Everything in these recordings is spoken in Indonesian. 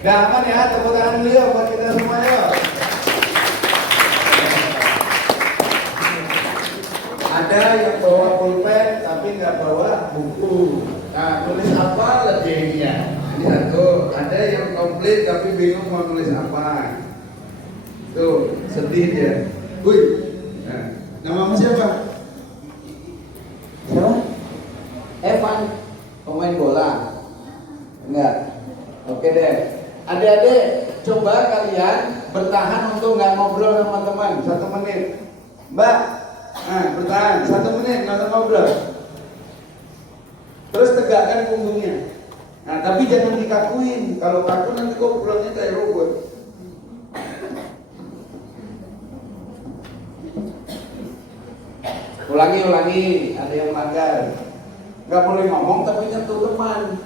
Udah aman ya, tepuk tangan dulu ya buat kita semua yuk. Ada yang bawa pulpen tapi nggak bawa buku. Nah, tulis apa lebihnya? Ini satu. Ada yang komplit tapi bingung mau nulis apa. Tuh, sedih dia. Wih. Nah, namamu siapa? Siapa? Evan, pemain bola. Enggak. Oke deh. Adik-adik, coba kalian bertahan untuk nggak ngobrol sama teman 1 menit. Mbak, nah bertahan 1 menit nggak ngobrol. Terus tegakkan punggungnya. Nah tapi jangan dikakuin. Kalau kaku nanti kok pulangnya kayak robot. Ulangi, ada yang melanggar. Nggak boleh ngomong tapi nyentuh teman.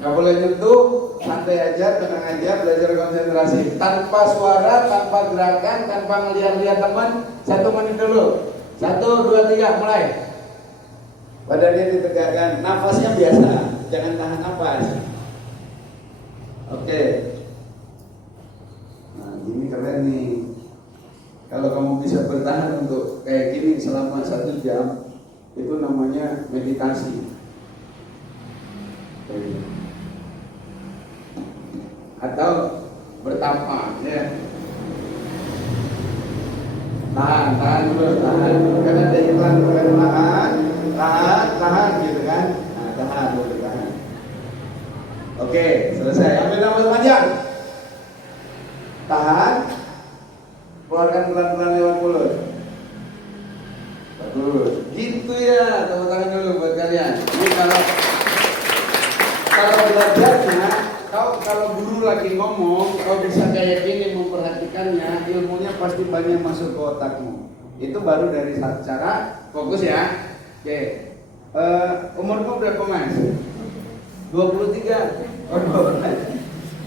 Nggak boleh nyentuh, santai aja, tenang aja, belajar konsentrasi. Tanpa suara, tanpa gerakan, tanpa ngeliat-liat teman. 1 menit dulu. 1, 2, 3, mulai. Badannya ditegakkan, nafasnya biasa, jangan tahan nafas. Oke. Nah, ini keren nih. Kalau kamu bisa bertahan untuk kayak gini selama 1 jam, itu namanya meditasi. Atau bertapa, ya. Tahan dulu, tahan. Karena ada iklan tahan, gitu kan? Nah, tahan, boleh tahan. Oke, selesai. Ambil nafas panjang. Tahan. Keluarkan pelan-pelan lewat mulut. Bagus. Gitu ya, tepuk tangan dulu buat kalian. Ini kalau belajarnya, kalau guru lagi ngomong, kau bisa kayak gini memperhatikannya, ilmunya pasti banyak masuk ke otakmu. Itu baru dari cara fokus ya. Oke. Umurmu berapa mas? 23. Oh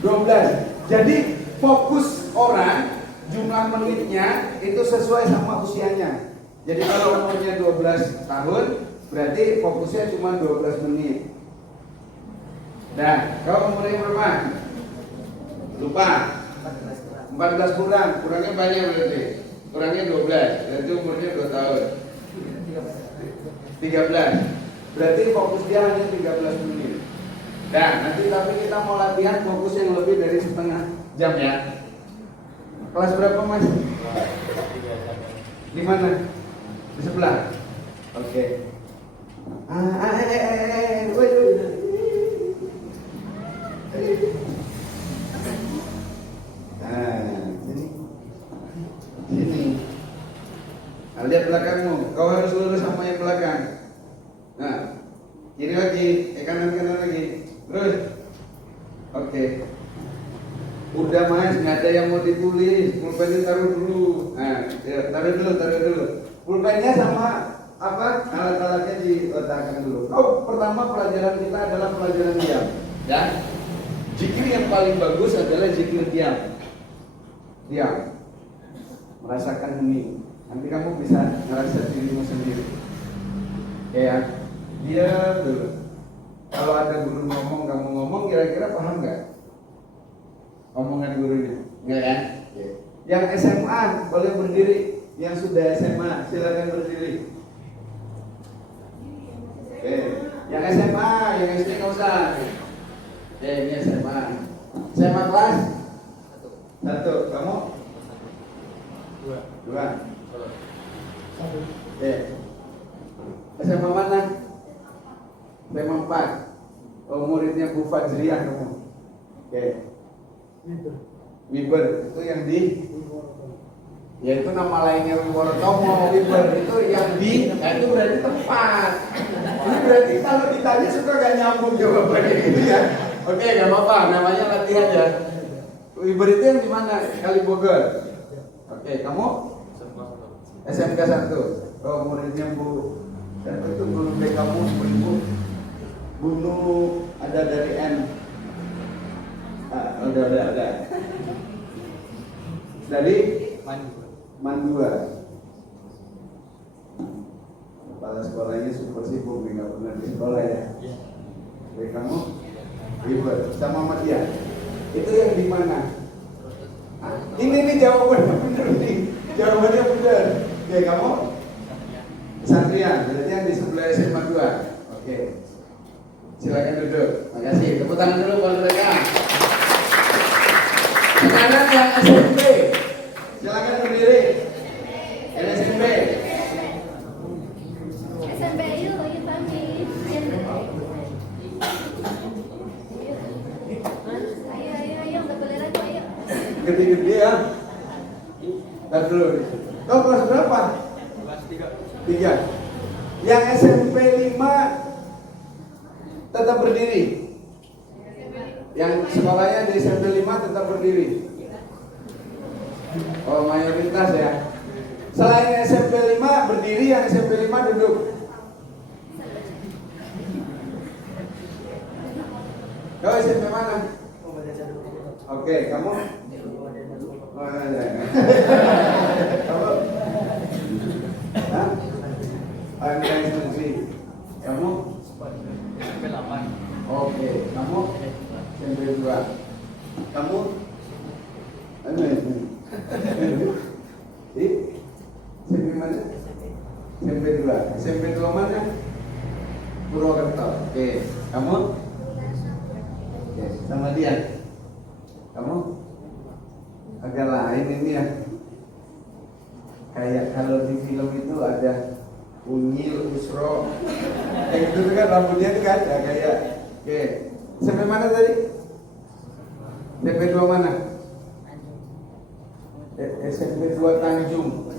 12. Jadi fokus orang, jumlah menitnya itu sesuai sama usianya. Jadi kalau umurnya 12 tahun, berarti fokusnya cuma 12 menit. Nah, kau umurnya berapa? Lupa. 14 kurangnya banyak berarti. Kurangnya 12, berarti umurnya 2 tahun. 13. Berarti fokus dia hanya 13 menit. Nah, nanti tapi kita mau latihan fokus yang lebih dari setengah jam ya. Kelas berapa mas? Di mana? Di sebelah. Oke. Sini. Nah, lihat belakangmu. Kau harus lurus sama yang belakang. Nah, kiri lagi, kanan lagi. Terus. Oke. Udah mas, nggak ada yang mau ditulis. Pulpennya taruh dulu. Nah, ya, taruh dulu. Pulpennya sama apa? Alat-alatnya diletakkan dulu. Pertama pelajaran kita adalah pelajaran diam. Ya. Zikir yang paling bagus adalah zikir diam. Diam. Merasakan hening. Nanti kamu bisa ngerasa dirimu sendiri. Ya. Diam dulu. Kalau ada guru ngomong, kamu ngomong, kira-kira paham nggak? Omongan gurunya, enggak ya? Yang SMA boleh berdiri, yang sudah SMA silakan berdiri. Oke, yang SMA, yang SD nggak usah. Oke, ini SMA. SMA kelas 1, kamu? 2. Oke. SMA mana? SMA 4. Oh, muridnya Bu Fajriah kamu. Oke. Wiber itu yang di, ya itu nama lainnya Wiworotomo. Wiber itu yang di, nah itu berarti tempat. Ini berarti kalau ditanya suka gak nyambung jawabannya gitu ya. Oke, gak apa-apa, namanya latihan ya. Wiber itu yang di mana? Kali Bogor. Oke, kamu? SMK 1. Oh, muridnya Bu. Dan itu guru kamu, Bu. Gunung ada dari N. Udah. Dari Mandua. Kepala sekolahnya super sibuk, nggak pernah di sekolah ya. Jadi kamu ribet sama Matia. Itu yang di mana? Ini nih jawabannya benar nih. Jawabannya benar. Oke, kamu? Kesatrian. Berarti yang di sebelah SMA 2. Oke. Silakan duduk. Makasih. Tepuk tangan dulu buat mereka. Sekarang yang SMP. Silakan berdiri. Yang SMP. SMP yuk kami. Ayo, nggak boleh ragu, ayo. Gede-gede ya. Ntar dulu. Kau kelas berapa? Kelas 3. 3. Yang SMP 5 tetap berdiri. Yang sekolahnya di SMP 5 tetap berdiri. Oh, mayoritas ya. Selain SMP 5 berdiri, yang SMP 5 duduk. Kau SMP mana? Oke, kamu? Oh, ya. Kamu? Hah? Online negeri. Kamu? SMP 8. Oke, kamu? SMP 2. Kamu? SMP mana? SMP 2. SMP 2 mana? Purwokerto. Oke, kamu? Oke, sama dia. Kamu? Agak lain ini ya. Kayak kalau di film itu ada Unyil, Usro, kayak gitu kan rambutnya itu kan ada kayak. Oke, SMP mana tadi? SMP 2 mana? SMP 2 Tanjung.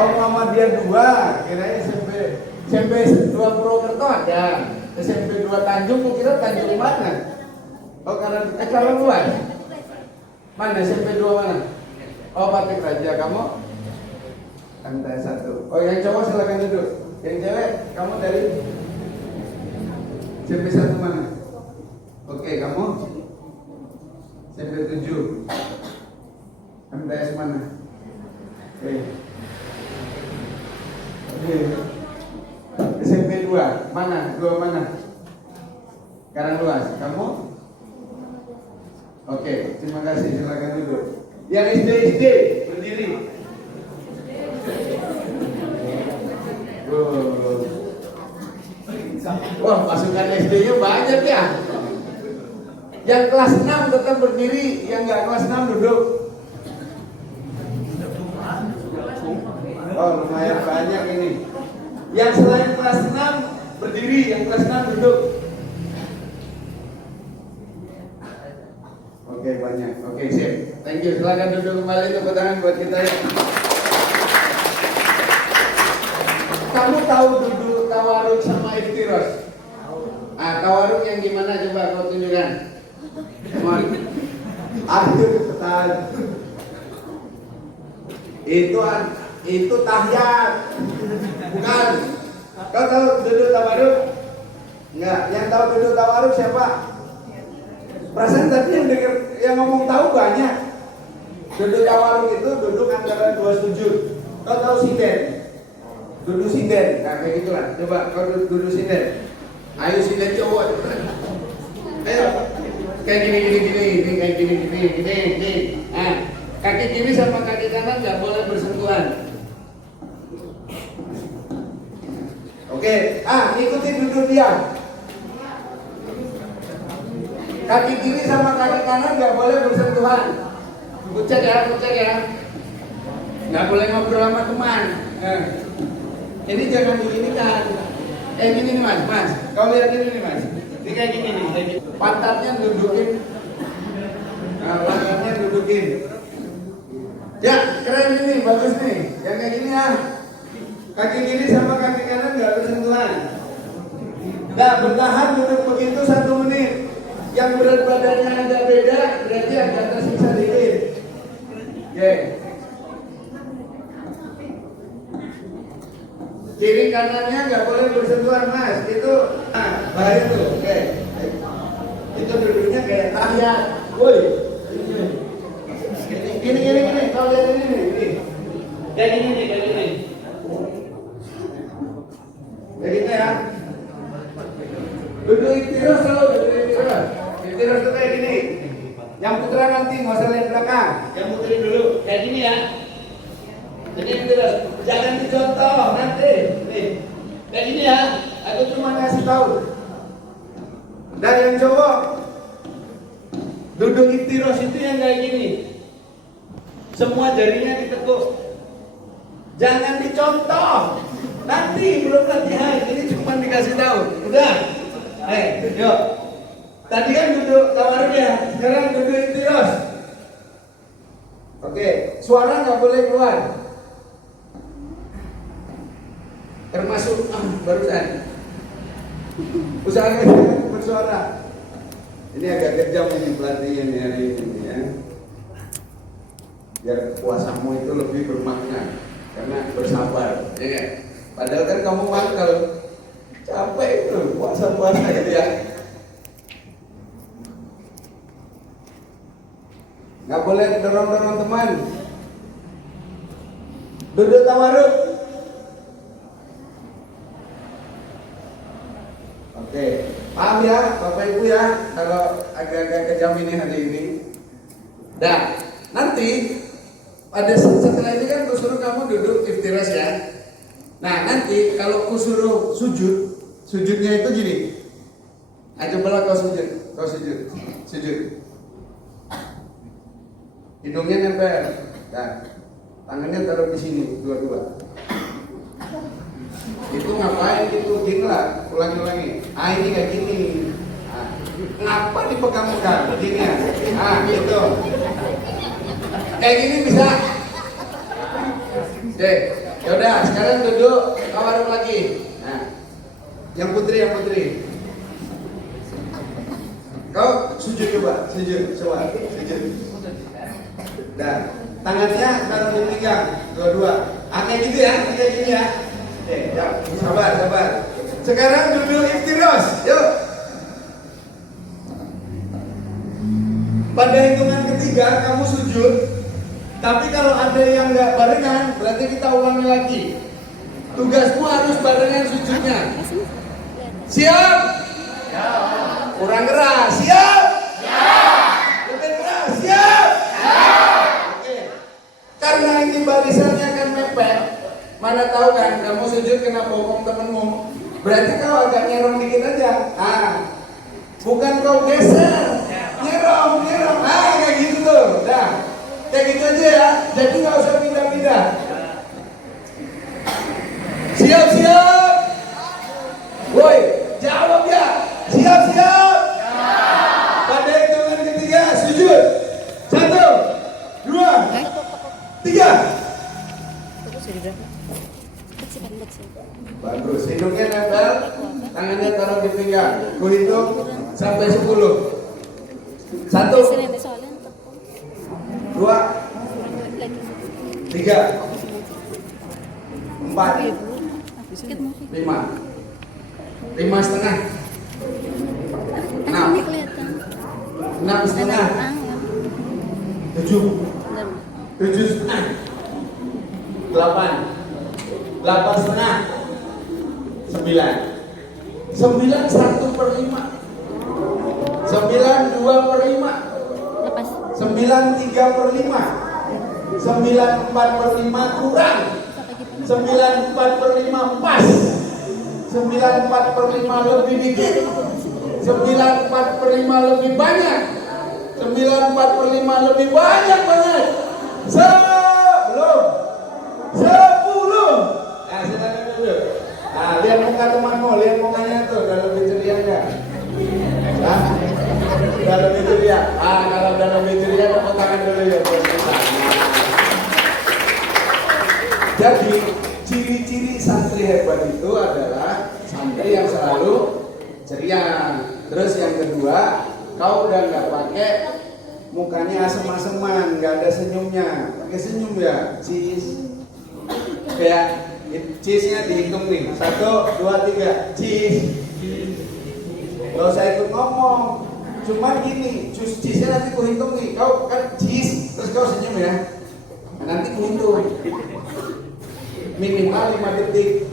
Oh, Muhammadiyah 2. Kirain SMP 2 Purwokerto ada. SMP 2 Tanjung, kira Tanjung mana? Oh, karena luas. Mana SMP 2 mana? Oh, Batik Raja. Kamu? MTS 1. Oh, yang cowok silakan duduk. Yang cewek, kamu dari SMP 1 mana? Oke, kamu? SMP 7. MTS mana? Oke. SMP 2 mana? 2 mana? Karangluas. Kamu? Oke, terima kasih. Silakan duduk. Yang SD berdiri. Wah, pasukan SD-nya banyak ya. Yang kelas 6 tetap berdiri, yang nggak kelas 6 duduk. Oh, lumayan banyak ini. Yang selain kelas 6 berdiri, yang kelas 6 duduk. Oke, banyak. Oke, sip. Thank you. Silakan duduk kembali. Tepuk tangan buat kita ya. Kamu tahu duduk tawaruk sama iftiros? Ah, tawaruk yang gimana coba kau tunjukkan? Mohon. Aduh, cepetan. Itu tahiyat. Bukan. Kau tahu duduk tawaruk? Enggak. Yang tahu duduk tawaruk siapa? Perasaan tadi yang ngomong tahu banyak. Duduk tawaruk itu duduk antara dua sujud. Kau tahu sinden? Duduk sinden, nah, kayak gitu lah. Coba kau duduk sinden. Ayo sinden cowok. Ayo. Kayak gini. Kayak gini. Nah, kaki kiri sama kaki kanan nggak boleh bersentuhan. Oke. Ikuti duduk dia. Kaki kiri sama kaki kanan nggak boleh bersentuhan. Kucek ya. Nggak boleh ngobrol sama teman. Ini jangan diginikan. Gini nih mas. Kau lihat ini nih mas. Ini kayak gini nih. Pantatnya dudukin. Lengannya dudukin. Ya keren ini, bagus nih. Yang kayak gini ya. Kaki kiri sama kaki kanan nggak bersentuhan. Nah, bertahan duduk begitu 1 menit. Yang berat badannya agak beda, berarti agak tersiksa dikit. Oke. Kiri kanannya nggak boleh bersentuhan mas. Itu bahaya tuh. Oke. Itu duduknya kayak tahiyat. Woi. Gini. Kau lihat ini nih. Kayak gini. Kayak gitu ya. Duduk iftiros selalu, Iftiros tuh kayak gini. Yang putra nanti nggak usah lihat belakang. Yang putri dulu. Kayak gini ya. Jadi terus jangan dicontoh nanti. Nih. Kayak gini ya. Aku cuma kasih tahu. Dan yang cowok duduk iftiros itu yang kayak gini. Semua jarinya ditekuk. Jangan dicontoh. Nanti belum latihan. Ini cuma dikasih tahu. Udah. Yuk. Tadi kan duduk kamarnya, sekarang duduk iftiros. Oke, suara nggak boleh keluar. Termasuk barusan. Usahakan bersuara. Ini agak kejam ini pelatihan hari ini ya. Biar puasamu itu lebih bermakna karena bersabar. Ya kan? Padahal kan kamu mangkal, capek itu puasa-puasa gitu ya. Nggak boleh dorong-dorong teman. Duduk tawaruk. Oke, paham ya Bapak Ibu ya kalau agak-agak kejam ini hari ini. Dah, nanti pada setelah ini kan kusuruh kamu duduk iftiras ya. Nah nanti kalau kusuruh sujud, sujudnya itu gini. Ayo cobalah kau sujud. Hidungnya nempel. Nah, tangannya taruh di sini dua-dua. Itu ngapain itu? Gini lah, ulangi. Ini kayak gini. Ngapa dipegang-pegang? Begini ya. Gitu. Kayak gini bisa. Oke, yaudah sekarang duduk kawaruk lagi. Nah, yang putri. Kau sujud coba, sujud. Dan tangannya taruh di pinggang, dua-dua. Kayak gitu ya, kayak gini ya. Oke, sabar. Sekarang duduk iftiros, yuk. Pada hitungan ketiga kamu sujud. Tapi kalau ada yang nggak barengan, berarti kita ulangi lagi. Tugasmu harus barengan sujudnya. Siap? Kurang keras, siap? Lebih keras, siap? Oke. Karena ini barisannya akan mepet, mana tahu kan kamu sujud kena bokong temenmu, berarti kau agak nyerong dikit aja. Bukan kau geser, nyerong. Kayak gitu tuh. Dah, kayak gitu aja ya. Jadi nggak usah pindah-pindah. Siap. Woi, jawab ya. Siap. Pada hitungan ketiga sujud. 1, 2, 3. Bagus, hidungnya nempel, tangannya taruh di pinggang. Ku hitung sampai 10. 1, 2, 3, 4, 5, 5,5, 6, 6,5, 7, 7,5, 8, 8,5, 9, 9 1/5, 9 2/5, 9 3/5, 9 4/5 kurang, 9 4/5 pas, 9 4/5 lebih dikit, 9 4/5 lebih banyak, 9 4/5 lebih banyak banget. 10. Silakan dulu. Lihat muka temanmu, lihat mukanya tuh, udah lebih ceria enggak? Udah lebih ceria. Kalau udah lebih ceria, tepuk tangan dulu ya buat kita. Jadi ciri-ciri santri hebat itu adalah santri yang selalu ceria. Terus yang kedua, kau udah nggak pakai mukanya asem-aseman, nggak ada senyumnya, pakai senyum ya, cheese. Kayak cheese-nya dihitung nih, 1, 2, 3, cheese. Gak usah ikut ngomong, cuma gini, cheese-nya nanti ku hitung nih, kau kan cheese, terus kau senyum ya. Nanti ku hitung minimal 5 detik.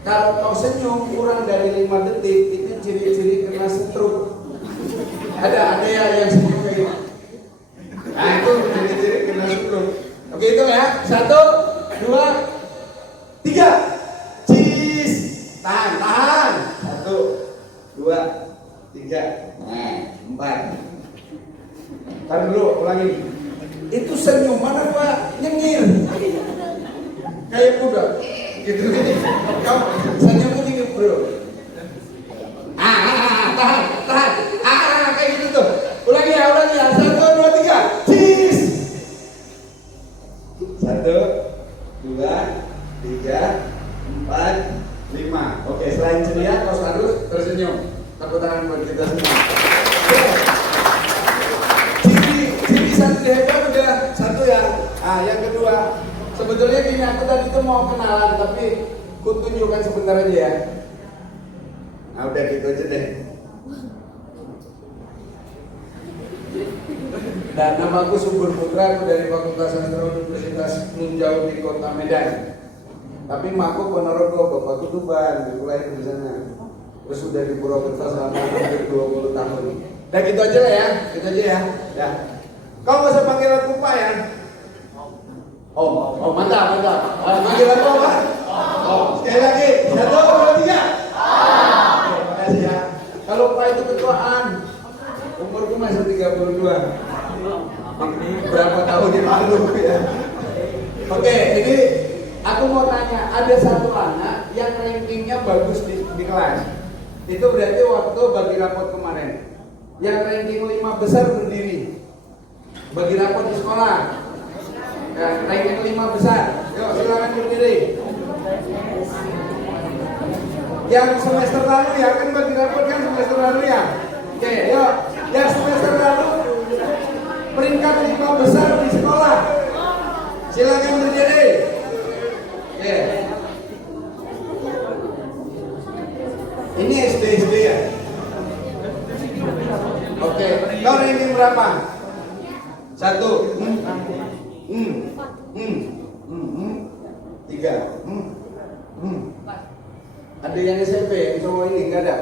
Kalau kau senyum kurang dari 5 detik, itu ciri-ciri kena stroke. Ada ya yang senyum kayak gitu. Tahan dulu, ulangi. Itu senyuman apa nyengir? Kayak kuda. Gitu. Kamu senyumnya gini bro. Tahan. Kayak gitu tuh. Ulangi ya. 1, 2, 3. Cheese. 1, 2, 3, 4, 5. Oke, selain ceria, kau harus tersenyum. Tepuk tangan buat kita semua. Ciri santri hebat udah satu ya. Yang kedua, sebetulnya gini, aku tadi tuh mau kenalan, tapi ku tunjukkan sebentar aja ya. Udah gitu aja deh. Dan nama aku Subur Putra, aku dari Fakultas Sastra Universitas Nunjau di Kota Medan. Tapi makku Ponorogo, bapakku Tuban, aku lahir di sana. Terus sudah di Purwokerto selama hampir 20 tahun. Udah gitu aja lah ya, gitu aja ya. Ya. Kau nggak usah panggil aku Pak ya. Oh, mantap. Panggil aku apa? Sekali lagi. 1, 2, 3. Terima kasih ya. Kalau Pak itu ketuaan, umurku masih 32. Ini berapa tahun yang lalu ya? Oke, ini aku mau tanya, ada satu anak yang rankingnya bagus di kelas. Itu berarti waktu bagi rapot kemarin. Yang ranking 5 besar berdiri. Bagi rapot di sekolah. Ya, ranking 5 besar. Yuk silakan berdiri. Yang semester lalu ya, kan bagi rapot kan semester lalu ya. Oke, yuk. Yang semester lalu peringkat 5 besar di sekolah. Silakan berdiri. Oke. Ini SD ya. Oke, kau ranking berapa? 1. 3. Ada yang SMP, yang cowok ini enggak ada.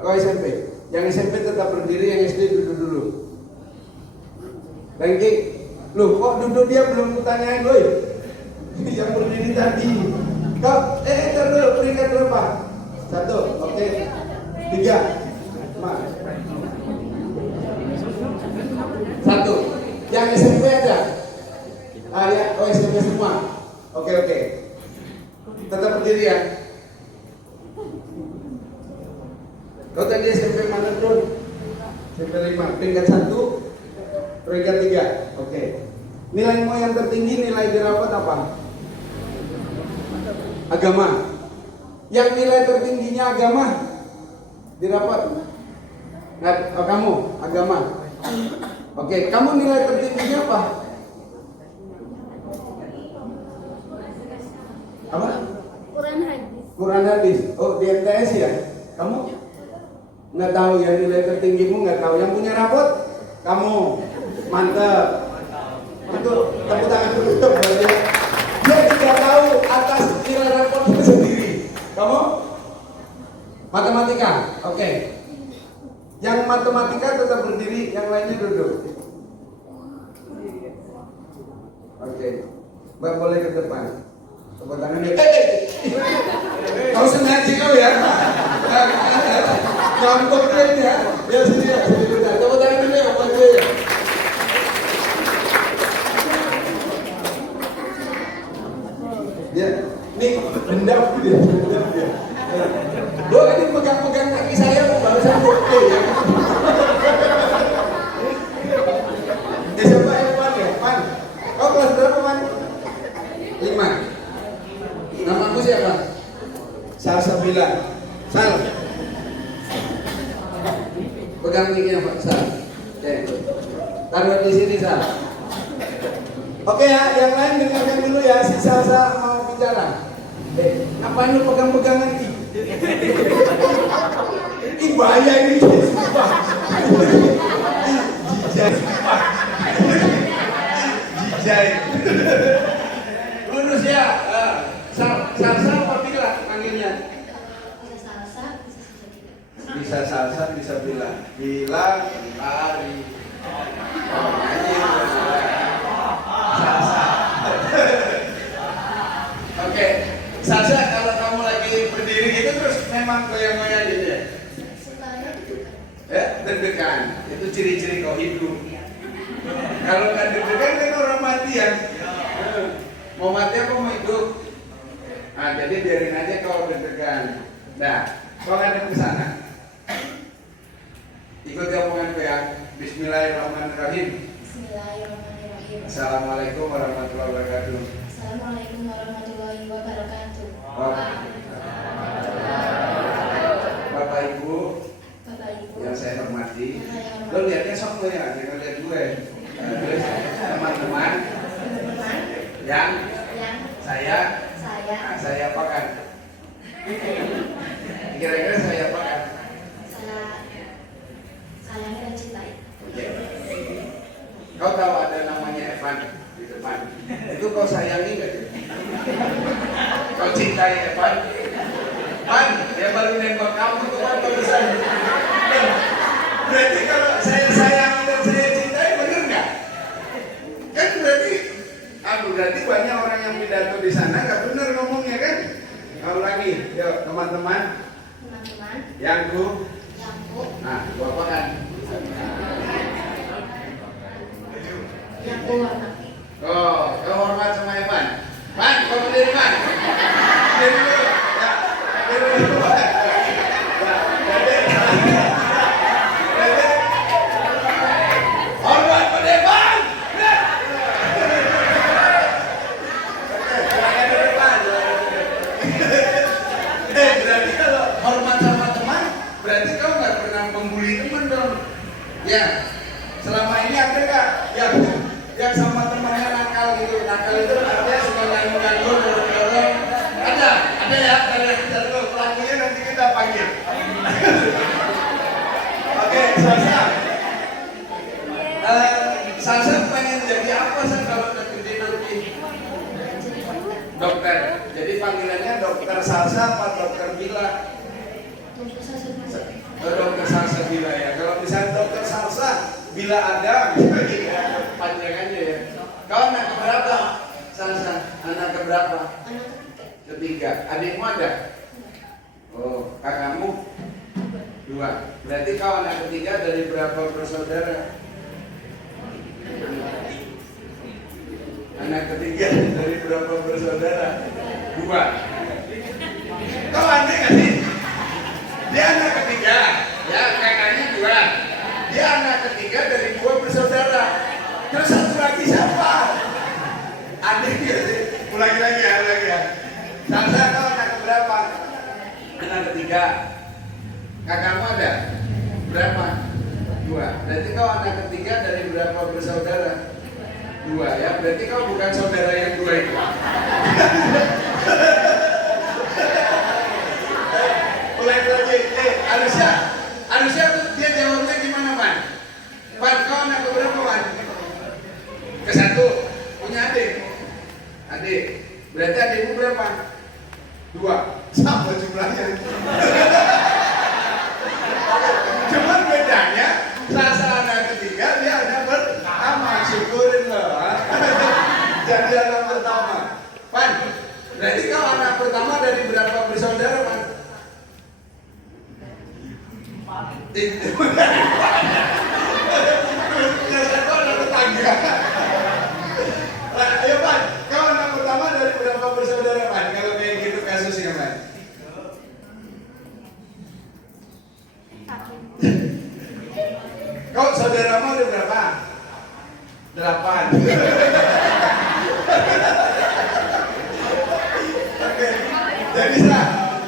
Kau SMP. Yang SMP tetap berdiri, yang SD duduk dulu. Ranking. Loh, kok duduk dia belum tanyain loh? Yang berdiri tadi. Kau, ntar dulu, peringkat berapa? 1, oke. 3. 1. Yang SMP ada? Ya, SMP semua. Oke. Tetap berdiri ya. Kau tadi SMP mana bro? SMP 5, peringkat 1, peringkat 3. Oke. Nilaimu yang tertinggi, nilai di rapot apa? Agama. Yang nilai tertingginya agama di rapot? Kamu agama. Oke, kamu nilai tertingginya apa? Apa? Quran hadis. Oh, di MTS ya? Kamu? Nggak tahu ya nilai tertinggimu, nggak tahu. Yang punya rapot? Kamu. Mantap. Itu tepuk tangan dulu. Dia tidak tahu atas nilai rapotnya sendiri. Kamu? Matematika. Oke. Yang matematika tetap berdiri, yang lainnya duduk. Oke. Mbak boleh ke depan. Tepuk tangan dia. Kau sengaja kau ya. Nyontok dia ya. Dia sini ya. Tepuk tangan dulu ya. Dia nih hendap dia. Lo ini pegang-pegang kaki saya barusan oke ya. Siapa yang Pan ya? Pan. Kau kelas berapa Pan? 5. Namaku siapa? Salsabila. Sal. Pegang mic-nya Pak Sal. Oke. Taruh di sini Sal. Oke ya, yang lain dengarkan dulu ya. Si Salsa mau bicara. Ngapain lu pegang-pegangan ini? Ih bahaya ini. Jijai. Lurus ya. Salsa apa bila panggilnya? Bisa salsa, bisa bila. Bila lari. Salsa. Oke. Salsa kalau kamu lagi berdiri gitu terus memang goyang-goyang gitu ya? Ya, deg-degan. Itu ciri-ciri kau hidup. Kalau nggak deg-degan kan orang mati ya. Mau mati apa mau hidup? Nah, jadi biarin aja kau deg-degan. Nah, kau ngadep ke sana. Ikuti omonganku ya. Bismillahirrahmanirrahim. Bismillahirrahmanirrahim. Assalamualaikum warahmatullahi wabarakatuh. Assalamualaikum warahmatullahi wabarakatuh. Bapak Ibu Bapak Ibu yang saya hormati, yang lo lihatnya sok lo ya, jangan lihat gue. Terus teman-teman teman-teman yang yang saya apakan? Kira-kira saya apakan? sayangi dan cintai. Oke. Kau tahu ada namanya Evan di depan. Itu kau sayangi nggak? Kau cintai Evan? Evan, dia baru nembak kamu tuh kan kau bisa. Berarti kalau saya sayangi dan saya cintai bener nggak? Kan berarti banyak orang yang pidato di sana nggak bener ngomongnya kan? Kalau lagi, yuk teman-teman yang ku. Nah, gua apa kan? Yang ku hormati. Oh, kau hormat sama Evan. Man, kau berdiri man. Berdiri dulu. Ya, berdiri dulu. Hormat pada Evan. Berarti kalau hormat sama teman, berarti kau nggak pernah membuli teman dong. Ya, selama ini ada nggak yang sama temannya nakal gitu? Nakal itu artinya suka ganggu, dorong. Ada ya. Kita dulu pelakunya nanti kita panggil. Oke, Salsa pengen jadi apa sih kalau udah gede nanti? Dokter. Jadi panggilannya dokter Salsa apa dokter Bila? Dokter Salsa Bila ya. Kalau misalnya dokter Salsa Bila ada, panjang aja ya. Kau anak keberapa? Salsa, anak keberapa? Ketiga. Adikmu ada? Oh, kakakmu? 2. Berarti kau anak ketiga dari berapa bersaudara? Anak ketiga dari berapa bersaudara? 2. Kau aneh gak sih? Dia anak ketiga, ya kakaknya 2. Dia anak ketiga dari 2 bersaudara. Terus satu lagi siapa? Aneh gitu sih. Ulangi lagi ya. Salsa, kau anak keberapa? Anak ketiga. Kakakmu ada? Berapa? 2. Berarti kau anak ketiga dari berapa bersaudara? 2 ya. Berarti kau bukan saudara yang 2 itu. Ulangi lagi. Harusnya tuh dia jawabnya gimana, Pan? Pan, kau anak keberapa, Pan? Ke-1. Punya adik? Adik. Berarti adikmu berapa? 2. Sama jumlahnya. Cuman bedanya Salsa anak ketiga, dia anak pertama. Syukurin loh. Jadi anak pertama. Pan, berarti kau anak pertama dari berapa bersaudara, Pan? Kau anak tetangga. Ayo Pan, kau anak pertama dari berapa bersaudara, Pan? Kalau kayak gitu kasusnya, Pan. Kau saudaramu ada berapa? 8. Oke. Jadi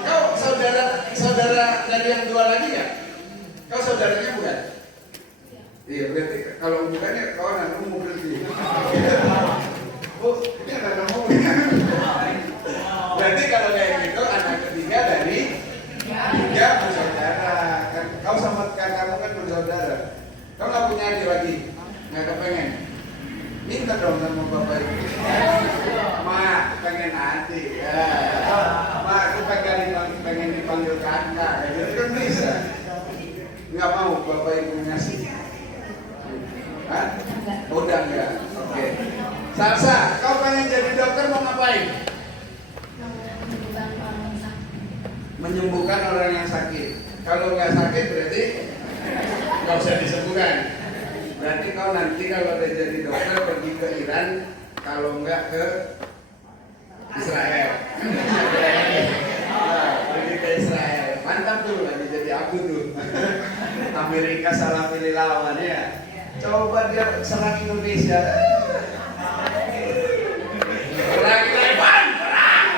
kau saudara dari yang 2 lagi ya? Kau saudaranya bukan? Iya, berarti kalau bukannya kau anakmu berarti. Oh, ini anakmu. Berarti kalau kayak gitu anak ketiga dari 3 bersaudara. Kau sama kakakmu kan bersaudara. Kau nggak punya adik lagi? Nggak kepengen? Minta dong sama bapak ibu. Ma, pengen adik ya. Ma, aku pengen dipanggil kakak. Gitu kan bisa. Nggak mau bapak ibu ngasih. Hah? Udah enggak? Oke. Salsa, kau pengen jadi dokter mau ngapain? Menyembuhkan orang yang sakit. Kalau nggak sakit berarti nggak usah disembuhkan. kau nanti kalau udah jadi dokter pergi ke Iran, kalau enggak ke Israel. Nah, pergi ke Israel. Mantap tuh, lagi jadi aku tuh. Amerika salah pilih lawan ya. Coba dia serang Indonesia. Perang Taiwan, perang.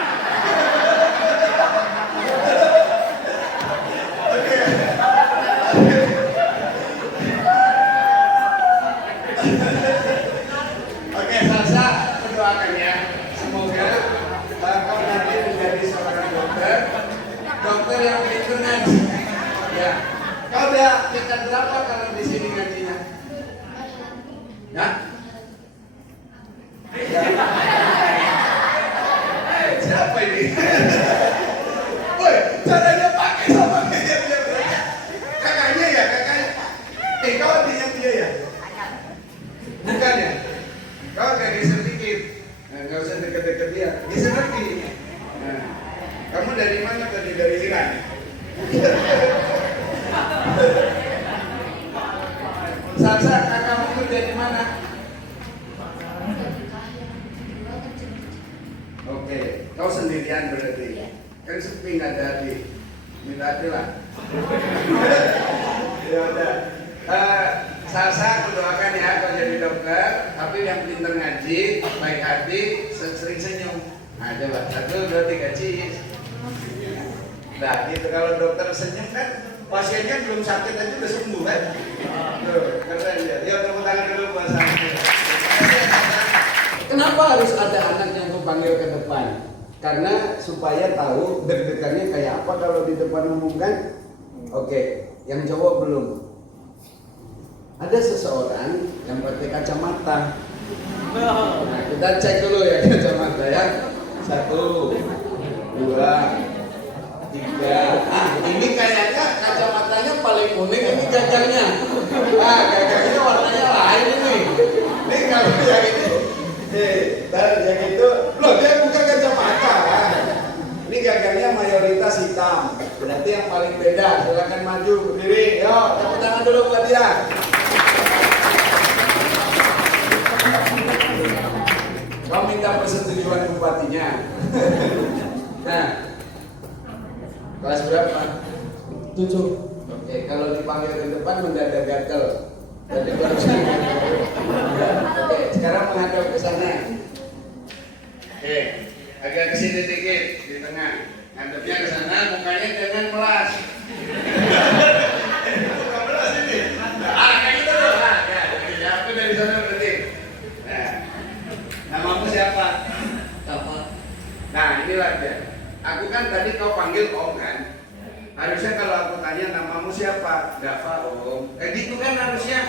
Oke, Salsa, berdoakan ya. Semoga kau nanti menjadi seorang dokter yang pintar ngaji. Ya, kau udah tingkat berapa kalau di sini ngajinya? Ya? Ya. Siapa ini? Woi, caranya pakai sama kayak dia. Kakaknya ya, kakaknya. Kau adiknya dia ya? Bukan ya? Kau agak geser dikit. Nah, nggak usah deket-deket dia. Geser lagi. Nah, kamu dari mana tadi? Dari Iran? Salsa, kakakmu kerja di mana? Oke, kau sendirian berarti? Iya. Kan sepi nggak ada adik. Minta adik lah. Ya udah. Salsa, aku doakan ya kau jadi dokter, tapi yang pintar ngaji, baik hati, sering senyum. Nah, coba 1, 2, 3, cheese. Nah, gitu kalau dokter senyum kan pasiennya belum sakit aja udah sembuh kan? Tuh, keren ya. Yuk tepuk tangan dulu buat Salsa. Kenapa harus ada anak yang kupanggil ke depan? Karena supaya tahu deg-degannya kayak apa kalau di depan umum kan? Oke, yang cowok belum. Ada seseorang yang pakai kacamata. Nah, kita cek dulu ya kacamata ya. 1, 2, 3. Ah, ini kayaknya kacamatanya paling unik ini gagangnya. Ah, gagangnya warnanya lain ini. Ini kalau yang ini, dan yang itu, loh dia bukan kacamata kan? Ini gagangnya mayoritas hitam. Berarti yang paling beda. Silakan maju berdiri. Yuk, tepuk tangan dulu buat dia. Kau minta persetujuan bupatinya. Nah, kelas berapa? 7. Oke, kalau dipanggil ke depan mendadak gatel. Jadi baru Oke, sekarang menghadap ke sana. Oke, agak ke sini dikit di tengah. Ngadepnya ke sana, mukanya jangan melas. Muka melas ini. Ah, kayak gitu loh. Ah, ya, aku dari sana berarti. Nah, namamu siapa? Apa? Nah, inilah dia. Aku kan tadi kau panggil Om kan? Harusnya kalau aku tanya namamu siapa? Dafa Om. Gitu kan harusnya.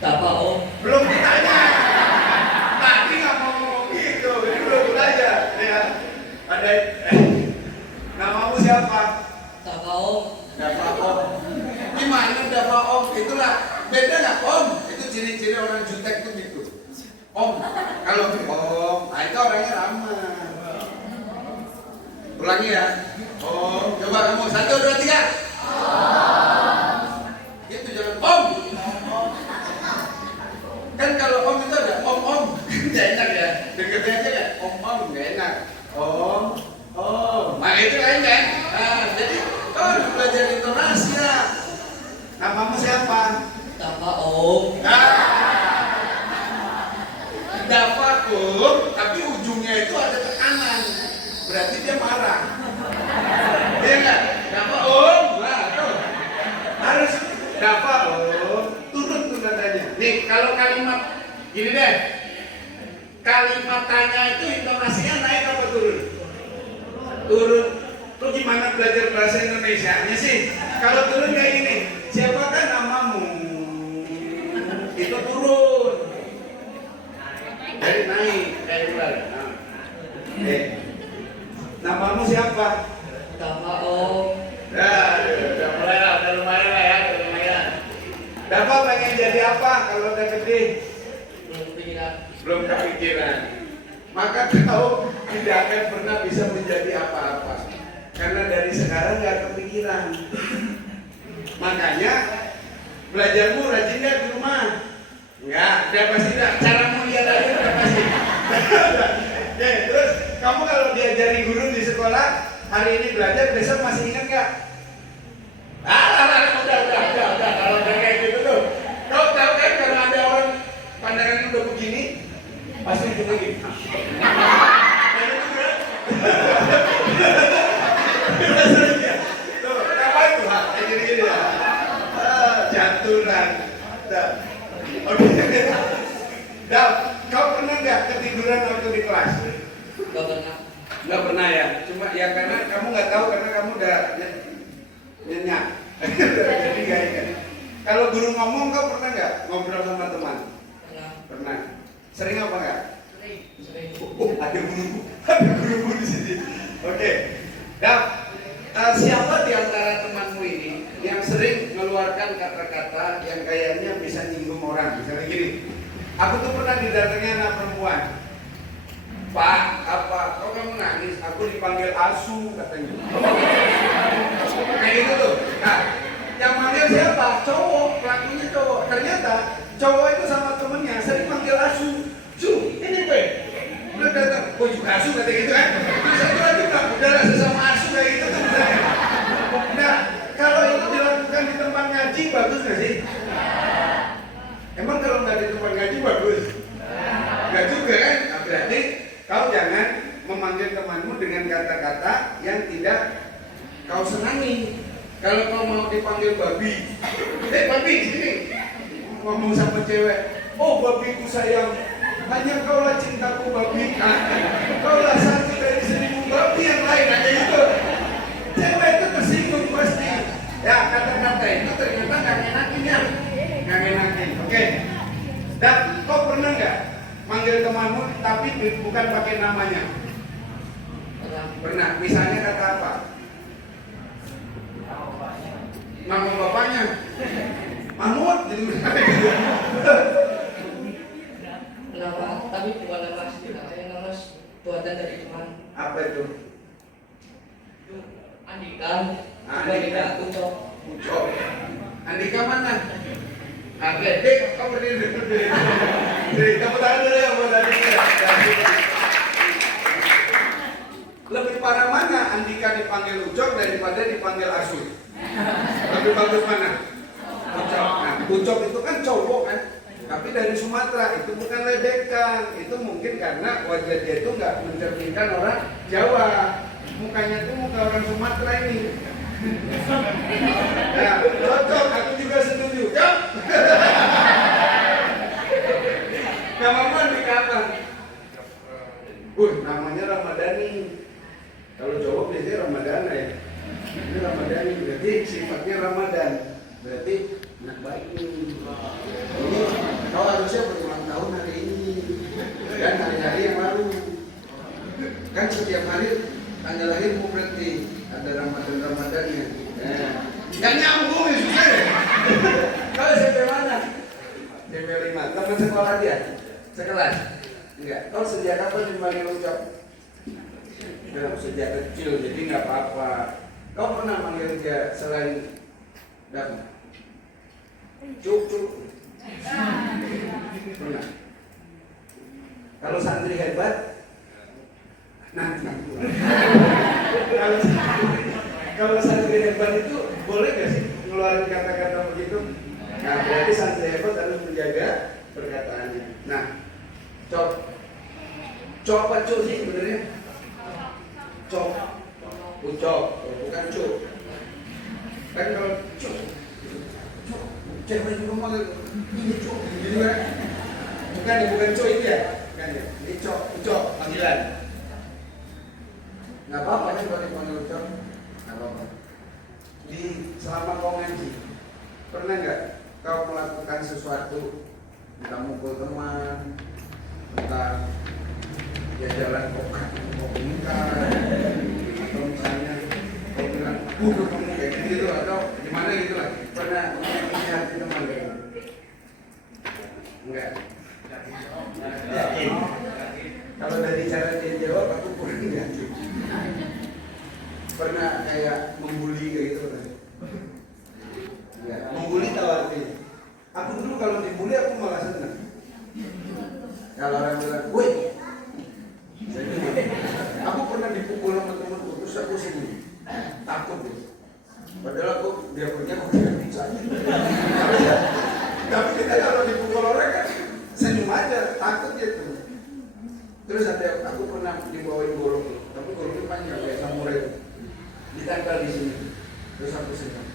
Apa Om? Belum ditanya. Tadi nggak mau ngomong gitu. Ini belum ditanya. Ya. Ada. Namamu siapa? Apa Om? Dafa Om. Gimana Dafa Om? Itulah beda nggak Om? Itu ciri-ciri orang jutek tuh gitu. Om. Kalau Om, nah itu orangnya ramah. Ulangi ya. Om, coba kamu 1, 2, 3. Gitu jangan Om. Kan kalau Om itu ada Om. Gak enak ya. Deketnya aja kan Om gak enak. Om. Nah itu lain kan. Nah, jadi kau harus belajar intonasi ya. Namamu siapa? Apa Om? Dafakum, tapi ujungnya itu ada tekanan. Berarti dia marah. Iya enggak? Dafa Om. Nah, tuh. Harus dafa Om. Turun tuh nadanya. Nih, kalau kalimat gini deh. Kalimat tanya itu intonasinya naik apa turun? Turun. Lu gimana belajar bahasa Indonesianya sih? Kalau turun kayak gini, siapakah namamu? Itu turun. Dari naik, kayak bulan. Namamu siapa? Apa Om? Nah, udah mulai lah, udah lumayan lah ya, udah lumayan. Dapat pengen jadi apa kalau udah gede? Belum pikiran. Belum kepikiran. Maka kau tidak akan pernah bisa menjadi apa-apa. Karena dari sekarang nggak kepikiran. Makanya Belajarmu rajin nggak di rumah? Enggak, udah pasti enggak. Caramu lihat aja udah pasti. Oke, terus kamu kalau diajari guru di sekolah, hari ini belajar, besok masih ingat nggak? Udah. Kalau udah kayak gitu tuh, kau tahu kan kalau ada orang pandangan udah begini, pasti itu lagi. Tuh, ngapain tuh? Kayak gini ya. Janturan. Oke. Dap, kau pernah nggak ketiduran waktu di kelas? Gak pernah. Nggak pernah ya. Cuma ya karena kamu nggak tahu karena kamu udah nyenyak. Jadi nggak ingat. Kalau guru ngomong, kau pernah nggak ngobrol sama teman? Pernah. Pernah. Sering apa nggak? Sering. Ada guru di sini. Oke. Dap, siapa di antara temanmu ini yang sering mengeluarkan kata-kata yang kayaknya bisa nyinggung orang? Misalnya gini, aku tuh pernah didatangi anak perempuan. Pak, apa? Kok kamu nangis? Aku dipanggil asu katanya. Kayak gitu tuh. Nah, yang manggil siapa? Cowok, pelakunya cowok. Ternyata cowok itu sama temennya sering manggil asu. Su, ini Pe. Udah datang, oh juga asu kata gitu kan. Terus satu lagi bilang, udahlah sesama asu kayak gitu tuh. Nah, kalau itu dilakukan di tempat ngaji bagus nggak sih? Emang kalau nggak di tempat ngaji bagus? Nggak juga kan? Nah, berarti kau jangan memanggil temanmu dengan kata-kata yang tidak kau senangi. Kalau kau mau dipanggil babi, babi sini ngomong sama cewek, oh babiku sayang, hanya kaulah cintaku babi, kaulah satu dari 1000 babi yang lain, aja itu. Cewek itu tersinggung pasti. Ya kata-kata itu ternyata nggak ngenakin ya, nggak ngenakin. Oke. Dan kau pernah nggak manggil temanmu tapi bukan pakai namanya? Pernah. Pernah. Misalnya kata apa? Nama bapaknya. Mahmud gitu. Nama, tapi bukan nama asli. Saya nama buatan dari teman. Apa itu? Andika. Andika. Ucok. Ucok. Andika mana? Dek, kau berdiri. Dek, kamu tahan dulu ya buat Andika. Lebih parah mana Andika dipanggil Ucok daripada dipanggil Asu? Lebih bagus mana? Ucok. Nah, Ucok itu kan cowok kan, tapi dari Sumatera. Itu bukan ledekan. Itu mungkin karena wajah dia itu nggak mencerminkan orang Jawa. Mukanya itu muka orang Sumatera ini. Nah, cocok. Aku juga setuju. Cok. Namamu Andika apa? Namanya Ramadhani. Kalau Jawa biasanya Ramadhana ya. Ini Ramadhani berarti sifatnya Ramadan. Berarti anak baik nih. Ini kau harusnya berulang tahun hari ini dan hari-hari yang lalu. Kan setiap hari tanggal lahirmu berarti ada Ramadannya. Nggak nyambung ya susah ya. Kau SMP mana? SMP 5. Teman sekolah dia? Sekelas? Enggak. Kau sejak kapan dipanggil Ucok? Sejak kecil, jadi nggak apa-apa. Kau pernah manggil dia selain Dam? Cuk. Pernah. Kalau santri hebat, nanti. Kalau santri hebat itu boleh nggak sih ngeluarin kata-kata begitu? Nah, berarti santri hebat harus menjaga perkataannya. Nah, cok apa cuk sih sebenarnya? Cok, ucok, bukan cuk. Kan kalau cuk, cewek juga mau ini cuk, gitu kan? Bukan cuk itu ya, bukan ya. Ini ucok, panggilan. Nggak apa-apa kan kalau dipanggil ucok, nggak apa-apa. Di selama kau ngaji, pernah nggak kau melakukan sesuatu, entah mukul teman, entah jalan kopikan, atau misalnya kau bilang, kamu kayak gitu atau gimana gitu lah. Pernah menyakiti hati teman kayak gitu? Enggak. Yakin? Kalau dari cara dia jawab, aku kurang yakin. Pernah kayak membuli kayak gitu kan? Enggak. Membuli tahu artinya? Aku dulu kalau dibully aku malah senang. Kalau orang bilang, woi, saya bilang, aku pernah dipukul sama temanku, terus aku sendiri takut ya. Padahal aku dia pergi aku tidak bisa. Tapi kita kalau dipukul orang kan senyum aja, takut gitu. Terus ada aku pernah dibawain golok, tapi goloknya panjang kayak samurai, ditempel di sini. Terus aku senyum.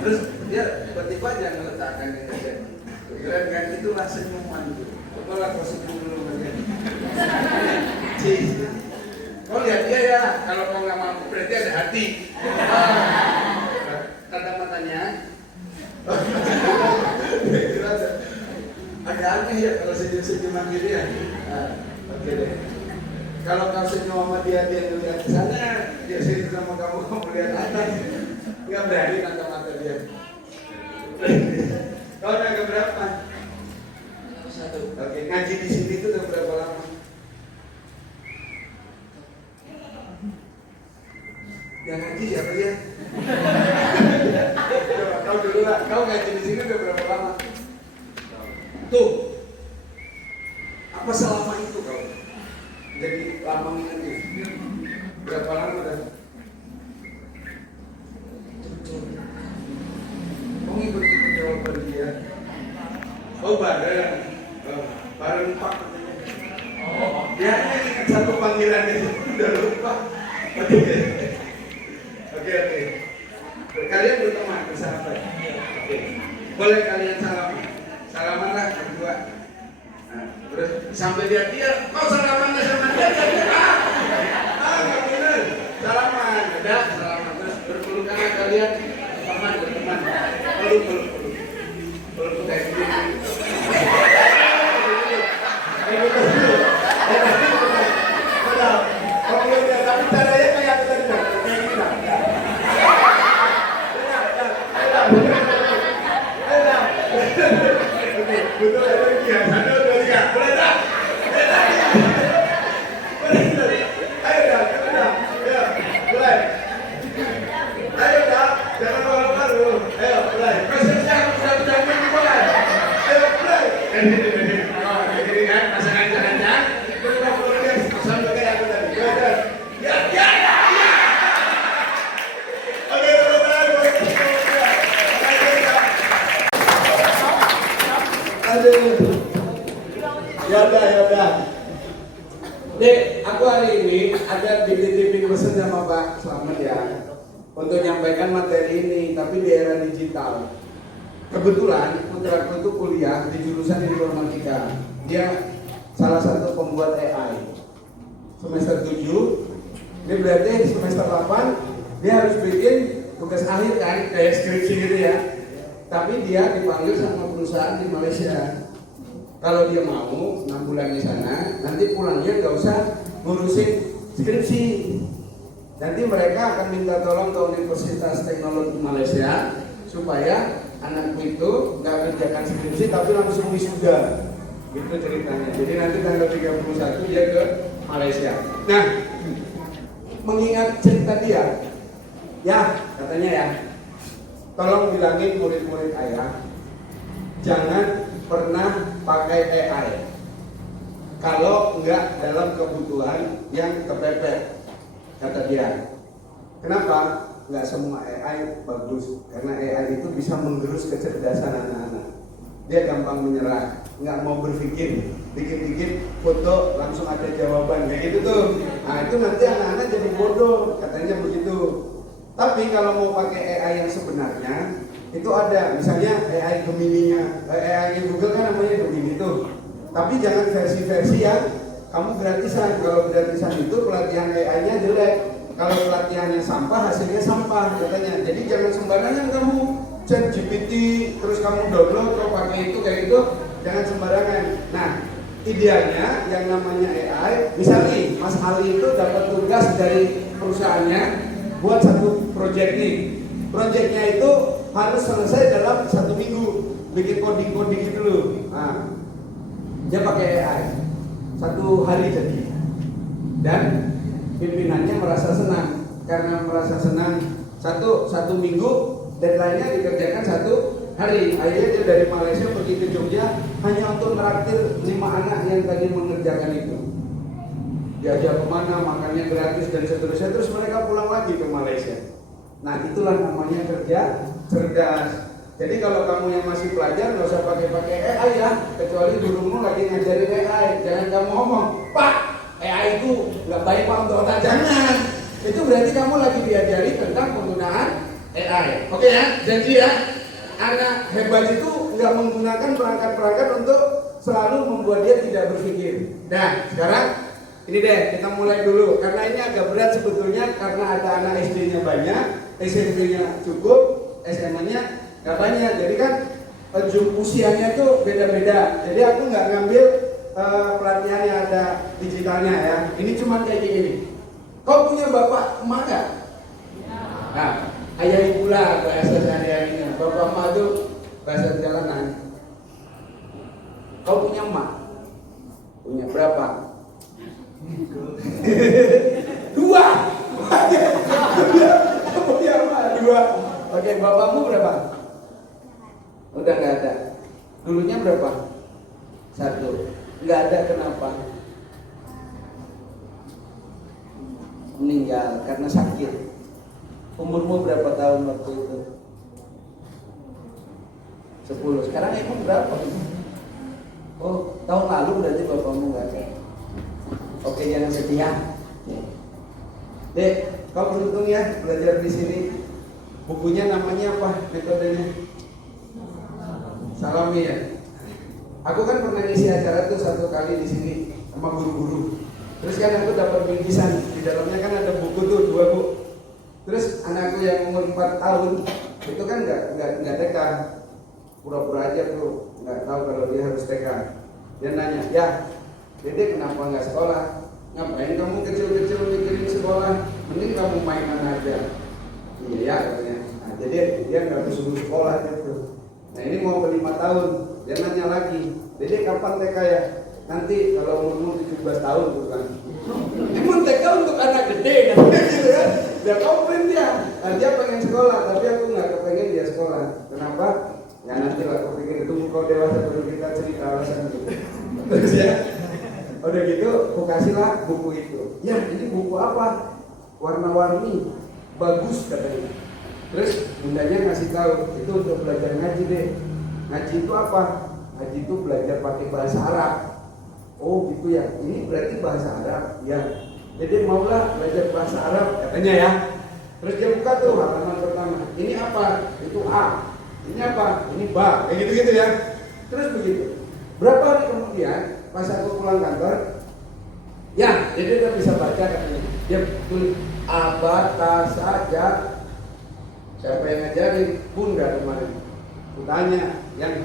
Terus dia tiba-tiba aja meletakkan ini aja. Keren kan, itulah senyuman itu. Cobalah kau senyum dulu begini. Kau lihat dia ya, kalau kau nggak mampu berarti ada hati. Tanda matanya. Ada aneh ya kalau senyum-senyuman gitu ya. Oke deh. Kalau kau senyum sama dia lihat ke sana, dia senyum sama kamu lihat atas. Nggak berani mata dia. Kau udah keberapa? Satu. Oke, ngaji di sini itu udah berapa lama? Yang ngaji siapa ya? Kau dulu lah, kau ngaji di sini udah berapa lama? Tuh, apa selama itu kau? Jadi lama ngaji? Berapa lama udah? Kau ngikut-ngikut jawaban dia? Oh bareng, bareng Pak. Dia ingat satu panggilan itu udah lupa. Oke. Kalian berteman, bersahabat. Oke. Boleh kalian salaman lah berdua. Nah, terus sampai dia, kau salaman sama dia, nggak bener. Salaman, ada salaman terus berpelukan kalian berteman. Peluk kayak gini. Tapi caranya kayak apa tadi? Kayak gini. Betul lagi ya. 1, 2, 3. Boleh tak? Ayo dah. Ya, mulai. Ayo dah. Jangan malu-malu. Ayo, mulai. Siap, sudah mulai. Ayo, mulai. Ini kan pasangan-pasangannya. Sama kayak aku tadi. Ya. Oke, aduh. Ya udah. Dek, aku hari ini ada dititipin pesan sama Pak Slamet ya untuk menyampaikan materi ini, tapi di era digital. Kebetulan putraku itu kuliah di jurusan informatika. Dia salah satu pembuat AI. Semester 7, ini berarti semester 8 dia harus bikin tugas akhir kan, kayak skripsi gitu ya. Tapi dia dipanggil sama perusahaan di Malaysia. Kalau dia mau 6 bulan di sana, nanti pulangnya nggak usah ngurusin skripsi. Nanti mereka akan minta tolong ke Universitas Teknologi Malaysia supaya anakku itu nggak kerjakan skripsi tapi langsung wisuda. Gitu ceritanya. Jadi nanti tanggal 31 dia ke Malaysia. Nah, mengingat cerita dia, ya katanya ya, tolong bilangin murid-murid ayah, jangan pernah pakai AI kalau enggak dalam kebutuhan yang kepepet, kata dia. Kenapa? Enggak semua AI bagus, karena AI itu bisa menggerus kecerdasan anak-anak. Dia gampang menyerah, nggak mau berpikir, dikit-dikit foto langsung ada jawaban kayak gitu tuh. Nah itu nanti anak-anak jadi bodoh, katanya begitu. Tapi kalau mau pakai AI yang sebenarnya, itu ada, misalnya AI Gemini-nya, AI Google kan namanya Gemini tuh. Tapi jangan versi-versi yang kamu gratisan. Kalau gratisan itu pelatihan AI-nya jelek. Kalau pelatihannya sampah, hasilnya sampah katanya. Jadi jangan sembarangan kamu chat GPT, terus kamu download atau pakai itu kayak gitu, jangan sembarangan. Nah, idealnya yang namanya AI, misalnya Mas Ali itu dapat tugas dari perusahaannya buat satu proyek nih. Proyeknya itu harus selesai dalam 1 minggu, bikin coding-coding gitu loh. Nah, dia pakai AI 1 hari jadi, dan pimpinannya merasa senang. Karena merasa senang, Satu minggu, deadline-nya dikerjakan 1 hari. Akhirnya dia dari Malaysia pergi ke Jogja hanya untuk meraktir 5 anak yang tadi mengerjakan itu. Diajak kemana, makannya gratis dan seterusnya. Terus mereka pulang lagi ke Malaysia. Nah, itulah namanya kerja cerdas. Jadi kalau kamu yang masih pelajar nggak usah pakai AI ya, kecuali gurumu lagi ngajarin AI. Jangan kamu ngomong, Pak, AI itu nggak baik Pak untuk otak. Jangan. Itu berarti kamu lagi diajari tentang penggunaan AI. Oke ya, janji ya. Anak hebat itu nggak menggunakan perangkat-perangkat untuk selalu membuat dia tidak berpikir. Nah, sekarang ini deh, kita mulai dulu. Karena ini agak berat sebetulnya karena ada anak SD-nya banyak, SMP-nya cukup, SMA-nya nggak banyak. Jadi kan usianya itu beda-beda. Jadi aku nggak ngambil pelatihan yang ada digitalnya ya. Ini cuma kayak gini. Kau punya bapak emak nggak? Nah, ayah ibu lah bahasa sehari-harinya. Bapak emak itu bahasa jalanan. Kau punya emak? Punya berapa? 2. Punya emak 2. Oke, bapakmu berapa? Udah nggak ada. Dulunya berapa? 1. Nggak ada, kenapa? Meninggal karena sakit. Umurmu berapa tahun waktu itu? 10. Sekarang ibu berapa? Oh, tahun lalu berarti bapakmu nggak ada. Oke, jangan sedih ya. Dek, kau beruntung ya belajar di sini. Bukunya namanya apa? Metodenya? Salami ya. Aku kan pernah ngisi acara tuh 1 kali di sini sama guru-guru. Terus kan aku dapat bingkisan, di dalamnya kan ada buku tuh 2 buku. Terus anakku yang umur 4 tahun itu kan nggak TK, pura-pura aja tuh, nggak tahu kalau dia harus TK. Dia nanya, ya, Dede kenapa nggak sekolah? Ngapain kamu kecil-kecil mikirin sekolah? Mending kamu mainan aja. Iya ya katanya. Nah, jadi dia nggak disuruh sekolah gitu. Nah ini mau 5 tahun, dia nanya lagi, Dede kapan TK ya? Nanti kalau umurmu 17 tahun bukan? Emang TK untuk anak gede kan? Gitu ya. Dia komplain dia. Nah, dia pengen sekolah, tapi aku nggak kepengen dia sekolah. Kenapa? Ya nanti lah aku pikir itu kau dewasa baru kita cerita alasan itu. Terus ya, udah gitu, aku kasihlah buku itu. Ya ini buku apa? Warna-warni, bagus katanya. Terus bundanya ngasih tahu itu untuk belajar ngaji deh. Ngaji itu apa? Ngaji itu belajar pakai bahasa Arab. Oh gitu ya, ini berarti bahasa Arab ya. Jadi maulah belajar bahasa Arab katanya ya. Terus dia buka tuh halaman pertama. Ini apa? Itu A. Ini apa? Ini ba. Kayak gitu-gitu ya. Terus begitu. Berapa hari kemudian pas aku pulang kantor, ya, jadi dia bisa baca katanya. Dia tulis abata saja. Siapa yang ngajarin? Bunda kemarin. Aku tanya yang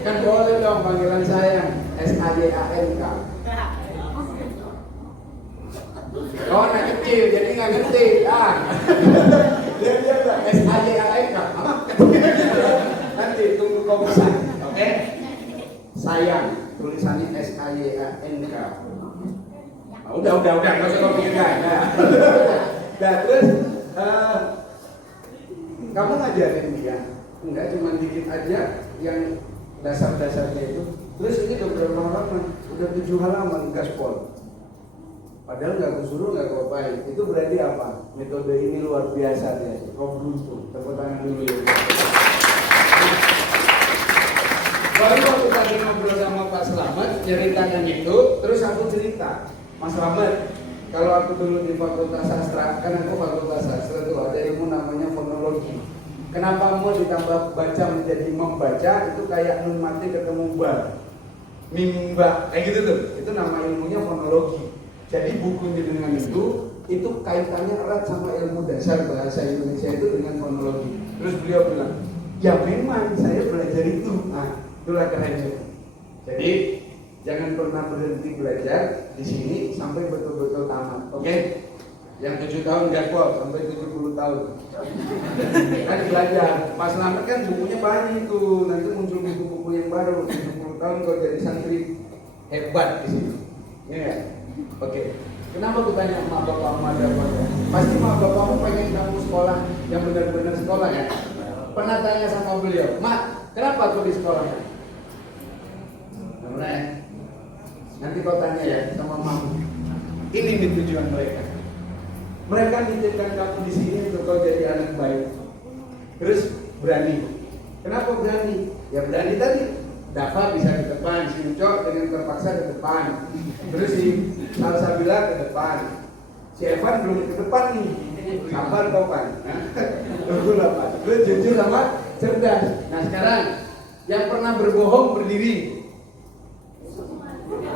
kan boleh dong panggilan saya SAJANK. Oh anak kecil jadi nggak ngerti dia SAJANK. Nanti tunggu kau pesan, oke? Sayang tulisannya SAJANK. Udah nggak usah kau pikirkan. Nah terus kamu ngajarin dia enggak cuma dikit aja yang dasar-dasarnya itu. Terus ini udah berapa halaman? Udah 7 halaman gaspol. Padahal nggak kusuruh, nggak kau apain. Itu berarti apa? Metode ini luar biasa dia. Kau beruntung. Tepuk tangan dulu ya. Baru waktu tadi ngobrol sama Pak Slamet ceritakan itu, terus aku cerita, Mas Slamet, kalau aku dulu di Fakultas Sastra, kan aku Fakultas Sastra tuh ada ilmu namanya fonologi. Kenapa mau ditambah baca menjadi membaca itu kayak nun mati ketemu ba, mimba, kayak gitu tuh. Itu nama ilmunya fonologi. Jadi buku dengan itu kaitannya erat sama ilmu dasar bahasa Indonesia itu dengan fonologi. Terus beliau bilang, ya memang saya belajar itu. Nah, itulah kerennya. Jadi jangan pernah berhenti belajar di sini sampai betul-betul tamat. Oke? Yang 7 tahun gaspol sampai 70 tahun. Kan belajar. Pas Slamet kan bukunya banyak itu. Nanti muncul buku-buku yang baru. 70 tahun kau jadi santri hebat di sini. Ya. Oke. Kenapa aku tanya mak bapakmu ada apa? Pasti mak bapakmu pengen kamu sekolah yang benar-benar sekolah ya. Pernah tanya sama beliau, Mak, kenapa aku di sekolah? Pernah ya? Nanti kau tanya ya sama mamamu. Ini nih tujuan mereka. Mereka nitipkan kamu di sini untuk kau jadi anak baik. Terus berani. Kenapa berani? Ya berani tadi. Dafa bisa ke depan, si Ucok dengan terpaksa ke depan. Terus si Salsabila ke depan. Si Evan belum ke depan nih. Sabar kau Pan. Tunggu lah Pak. Terus jujur sama cerdas. Nah sekarang yang pernah berbohong berdiri.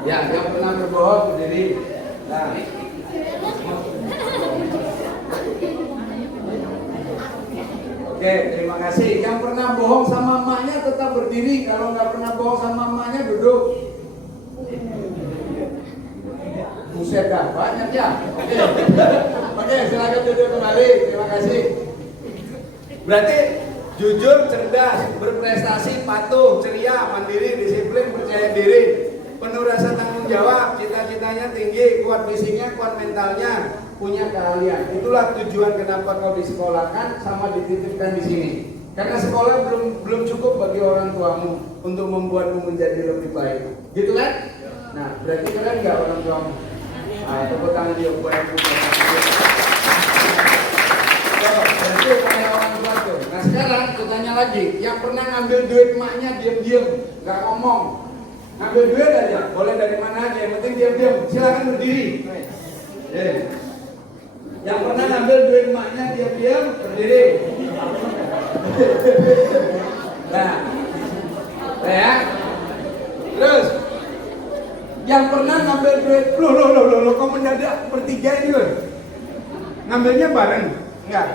Ya, yang pernah berbohong berdiri. Nah. Oke, terima kasih. Yang pernah bohong sama emaknya tetap berdiri. Kalau nggak pernah bohong sama emaknya duduk. Buset dah, banyak ya. Oke, silakan duduk kembali. Terima kasih. Berarti jujur, cerdas, berprestasi, patuh, ceria, mandiri, disiplin, percaya diri, penuh rasa tanggung jawab, cita-citanya tinggi, kuat fisiknya, kuat mentalnya, punya keahlian. Itulah tujuan kenapa kau disekolahkan sama dititipkan di sini. Karena sekolah belum cukup bagi orang tuamu untuk membuatmu menjadi lebih baik. Gitu kan? Nah, berarti kalian nggak orang tuamu? Nah, tepuk tangan dia buat yang punya. Berarti kayak orang tua tuh. Nah sekarang aku tanya lagi, yang pernah ngambil duit emaknya diam-diam, nggak ngomong. Ngambil duit aja, boleh dari mana aja, yang penting diam-diam. Silakan berdiri. Yang pernah ngambil duit emaknya diam-diam, berdiri. Nah, ya. Terus, yang pernah ngambil duit, lo, kok mendadak bertiga ini loh? Ngambilnya bareng, enggak?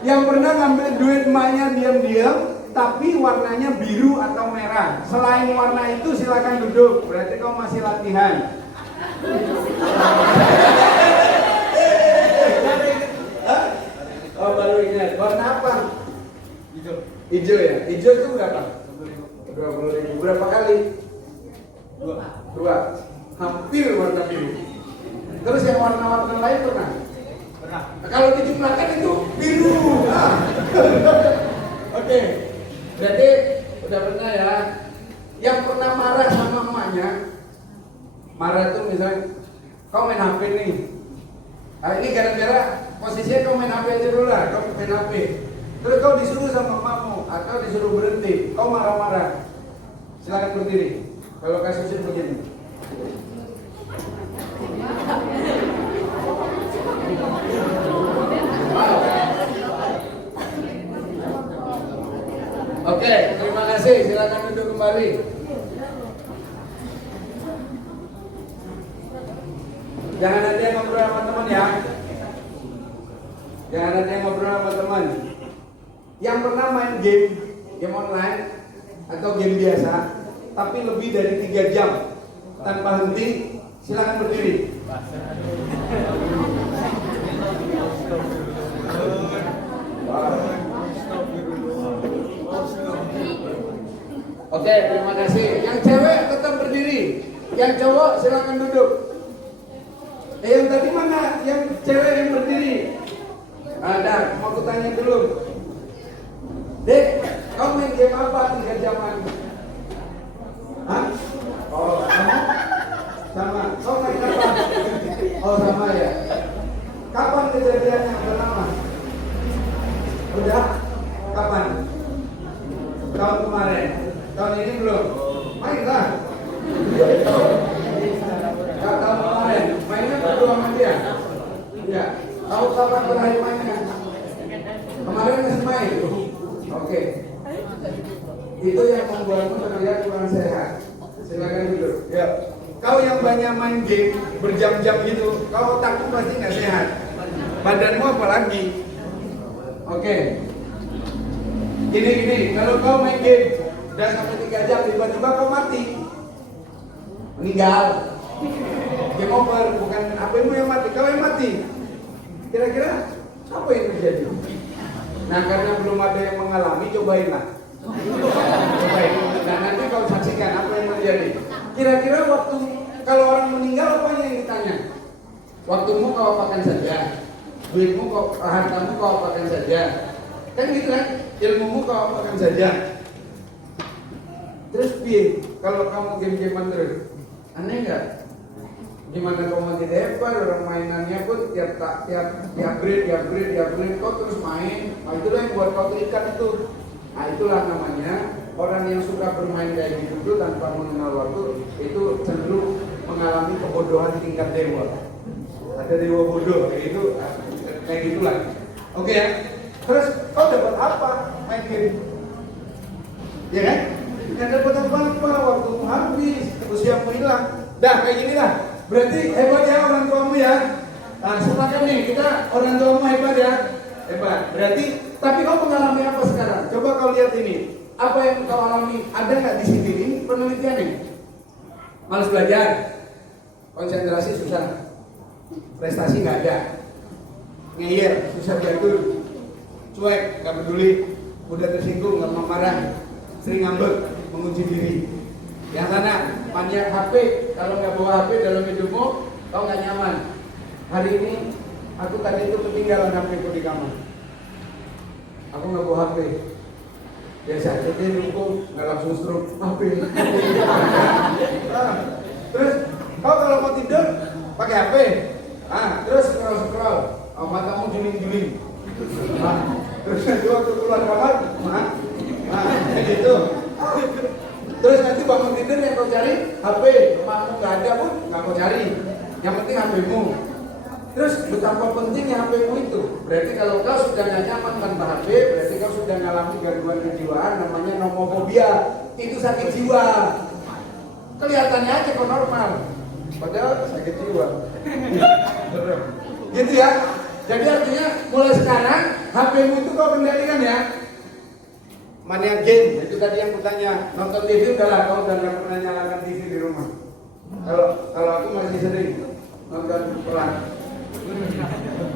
Yang pernah ngambil duit emaknya diam-diam, tapi warnanya biru atau merah. Selain warna itu silakan duduk. Berarti kau masih latihan. Oh baru ingat. Warna apa? Hijau. Hijau ya. Hijau itu berapa? 20.000. Berapa kali? 2. Hampir warna biru. Terus yang warna-warna lain pernah? Pernah. Nah, kalau dijumlahkan itu biru. Oke. Berarti udah pernah ya. Yang pernah marah sama emaknya. Marah itu misalnya kau main HP nih. Nah, ini gara-gara posisinya kau main HP aja dulu lah. Kau main HP. Terus kau disuruh sama emakmu atau disuruh berhenti. Kau marah-marah. Silakan berdiri. Kalau kasusnya begini. Oke, terima kasih. Silakan duduk kembali. Jangan ada yang ngobrol sama teman ya. Jangan ada yang ngobrol sama teman. Yang pernah main game online atau game biasa, tapi lebih dari 3 jam tanpa henti, silakan berdiri. Oke, terima kasih. Yang cewek tetap berdiri. Yang cowok silakan duduk. Yang tadi mana? Yang cewek yang berdiri. Ada, mau aku tanya dulu. Dek, kau main game apa 3 jaman? Hah? Oh, sama. Kau main apa? Oh, sama ya. Kapan kejadian yang pertama? Udah? Kapan? Tahun kemarin. Tahun ini belum. Main lah. Tahun kemarin. Mainnya berdua sama dia. Ya. Tahu kapan terakhir mainnya? Kemarin masih main. Oke. Itu yang membuatmu terlihat kurang sehat. Silakan duduk. Ya. Kau yang banyak main game berjam-jam gitu, kau otakmu pasti nggak sehat. Badanmu apalagi. Oke. Gini, kalau kau main game udah sampai 3 jam, tiba-tiba kau mati, meninggal. Game over, bukan HP-mu yang mati, kau yang mati. Kira-kira apa yang terjadi? Nah, karena belum ada yang mengalami, cobainlah. Cobain. Nah, nanti kau saksikan apa yang terjadi. Kira-kira waktu kalau orang meninggal apa yang ditanya? Waktumu kau apakan saja, duitmu kau, hartamu kau apakan saja, kan gitu kan? Ilmumu kau apakan saja. Terus piye? Kalau kamu game-gamean terus, aneh nggak? Gimana kau makin hebat, orang mainannya pun tiap upgrade, kau terus main. Nah itulah yang buat kau terikat itu. Nah itulah namanya orang yang suka bermain kayak gitu tuh tanpa mengenal waktu itu cenderung mengalami kebodohan tingkat dewa. Ada dewa bodoh kayak gitu, kayak gitulah. Oke ya. Terus kau dapat apa main game? Ya kan? Nggak dapat apa-apa, waktumu habis, usiamu hilang. Dah kayak gini lah. Berarti hebat ya orang tuamu ya. Nah, sepakat nih kita orang tuamu hebat ya. Hebat. Berarti tapi kau mengalami apa sekarang? Coba kau lihat ini. Apa yang kau alami? Ada nggak di sini ini penelitian ini? Malas belajar, konsentrasi susah, prestasi nggak ada, ngeyel, susah diatur, cuek, nggak peduli, mudah tersinggung, nggak mau marah, sering ngambek, mengunci diri. Yang sana maniak HP, kalau nggak bawa HP dalam hidupmu, kau nggak nyaman. Hari ini aku tadi itu ketinggalan HP ku di kamar. Aku nggak bawa HP. Biasa aja dia nunggu, nggak langsung stroke HP. Terus kau kalau mau tidur pakai HP. Terus scroll, matamu juling-juling. Terus nanti waktu keluar kamar, kayak gitu. Terus nanti bangun tidur yang kau cari HP, rumahmu nggak ada pun nggak kau cari. Yang penting HPmu. Terus betapa pentingnya HPmu itu. Berarti kalau kau sudah nggak nyaman tanpa HP, berarti kau sudah mengalami gangguan kejiwaan namanya nomofobia. Itu sakit jiwa. Kelihatannya aja kok normal, padahal sakit jiwa. Gitu ya. Jadi artinya mulai sekarang HPmu itu kau kendalikan ya. Mania game, itu tadi yang kutanya. Nonton TV udah lah, kau udah nggak pernah nyalakan TV di rumah. Kalau aku masih sering nonton perang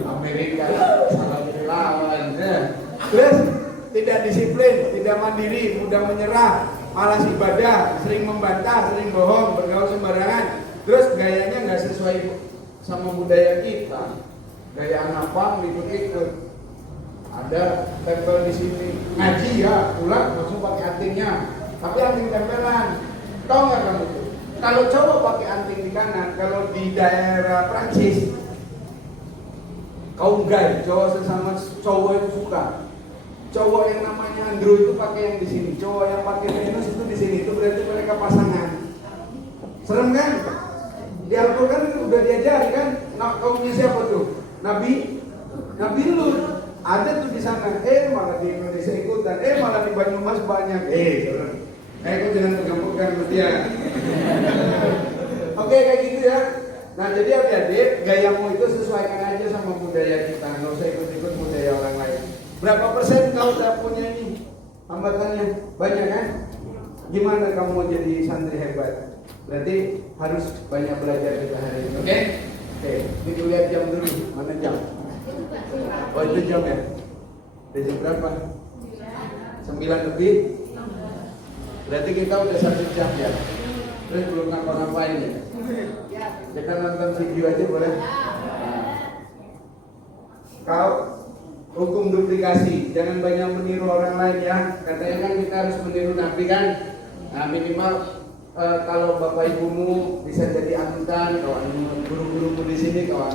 Amerika, salah lawan. Terus tidak disiplin, tidak mandiri, mudah menyerah, malas ibadah, sering membantah, sering bohong, bergaul sembarangan. Terus gayanya nggak sesuai sama budaya kita. Gaya anak pang ikut-ikut. Ada tempel di sini, ngaji ya, pulang langsung pakai antingnya, tapi anting tempelan. Tahu nggak kamu tuh? Kalau cowok pakai anting di kanan, kalau di daerah Prancis, kaum gay, cowok sesama cowok itu suka. Cowok yang namanya Andrew itu pakai yang di sini, cowok yang pakai Venus itu di sini, itu berarti mereka pasangan. Serem kan? Di Al-Quran udah diajari kan, kaumnya siapa tuh? Nabi Lut. Ada tuh di sana, malah di Indonesia ikutan, malah di Banyumas banyak, kok jangan pegang-pegang berarti ya. Oke, kayak gitu ya. Nah jadi adik-adik, gayamu itu sesuaikan aja sama budaya kita, nggak usah ikut-ikut budaya orang lain. Berapa persen kau udah punya ini hambatannya? Banyak kan? Gimana kamu mau jadi santri hebat? Berarti harus banyak belajar kita hari ini, oke? Oke, ini lihat jam dulu, mana jam? Oh itu jam ya? Udah jam berapa? 9 lebih? Berarti kita udah 1 jam ya? Terus belum ngapa-ngapain ya? Kita nonton video aja boleh? Nah. Kau hukum duplikasi, jangan banyak meniru orang lain ya. Katanya kan kita harus meniru Nabi kan? Nah minimal kalau bapak ibumu bisa jadi akuntan, kau guru-gurumu di sini kau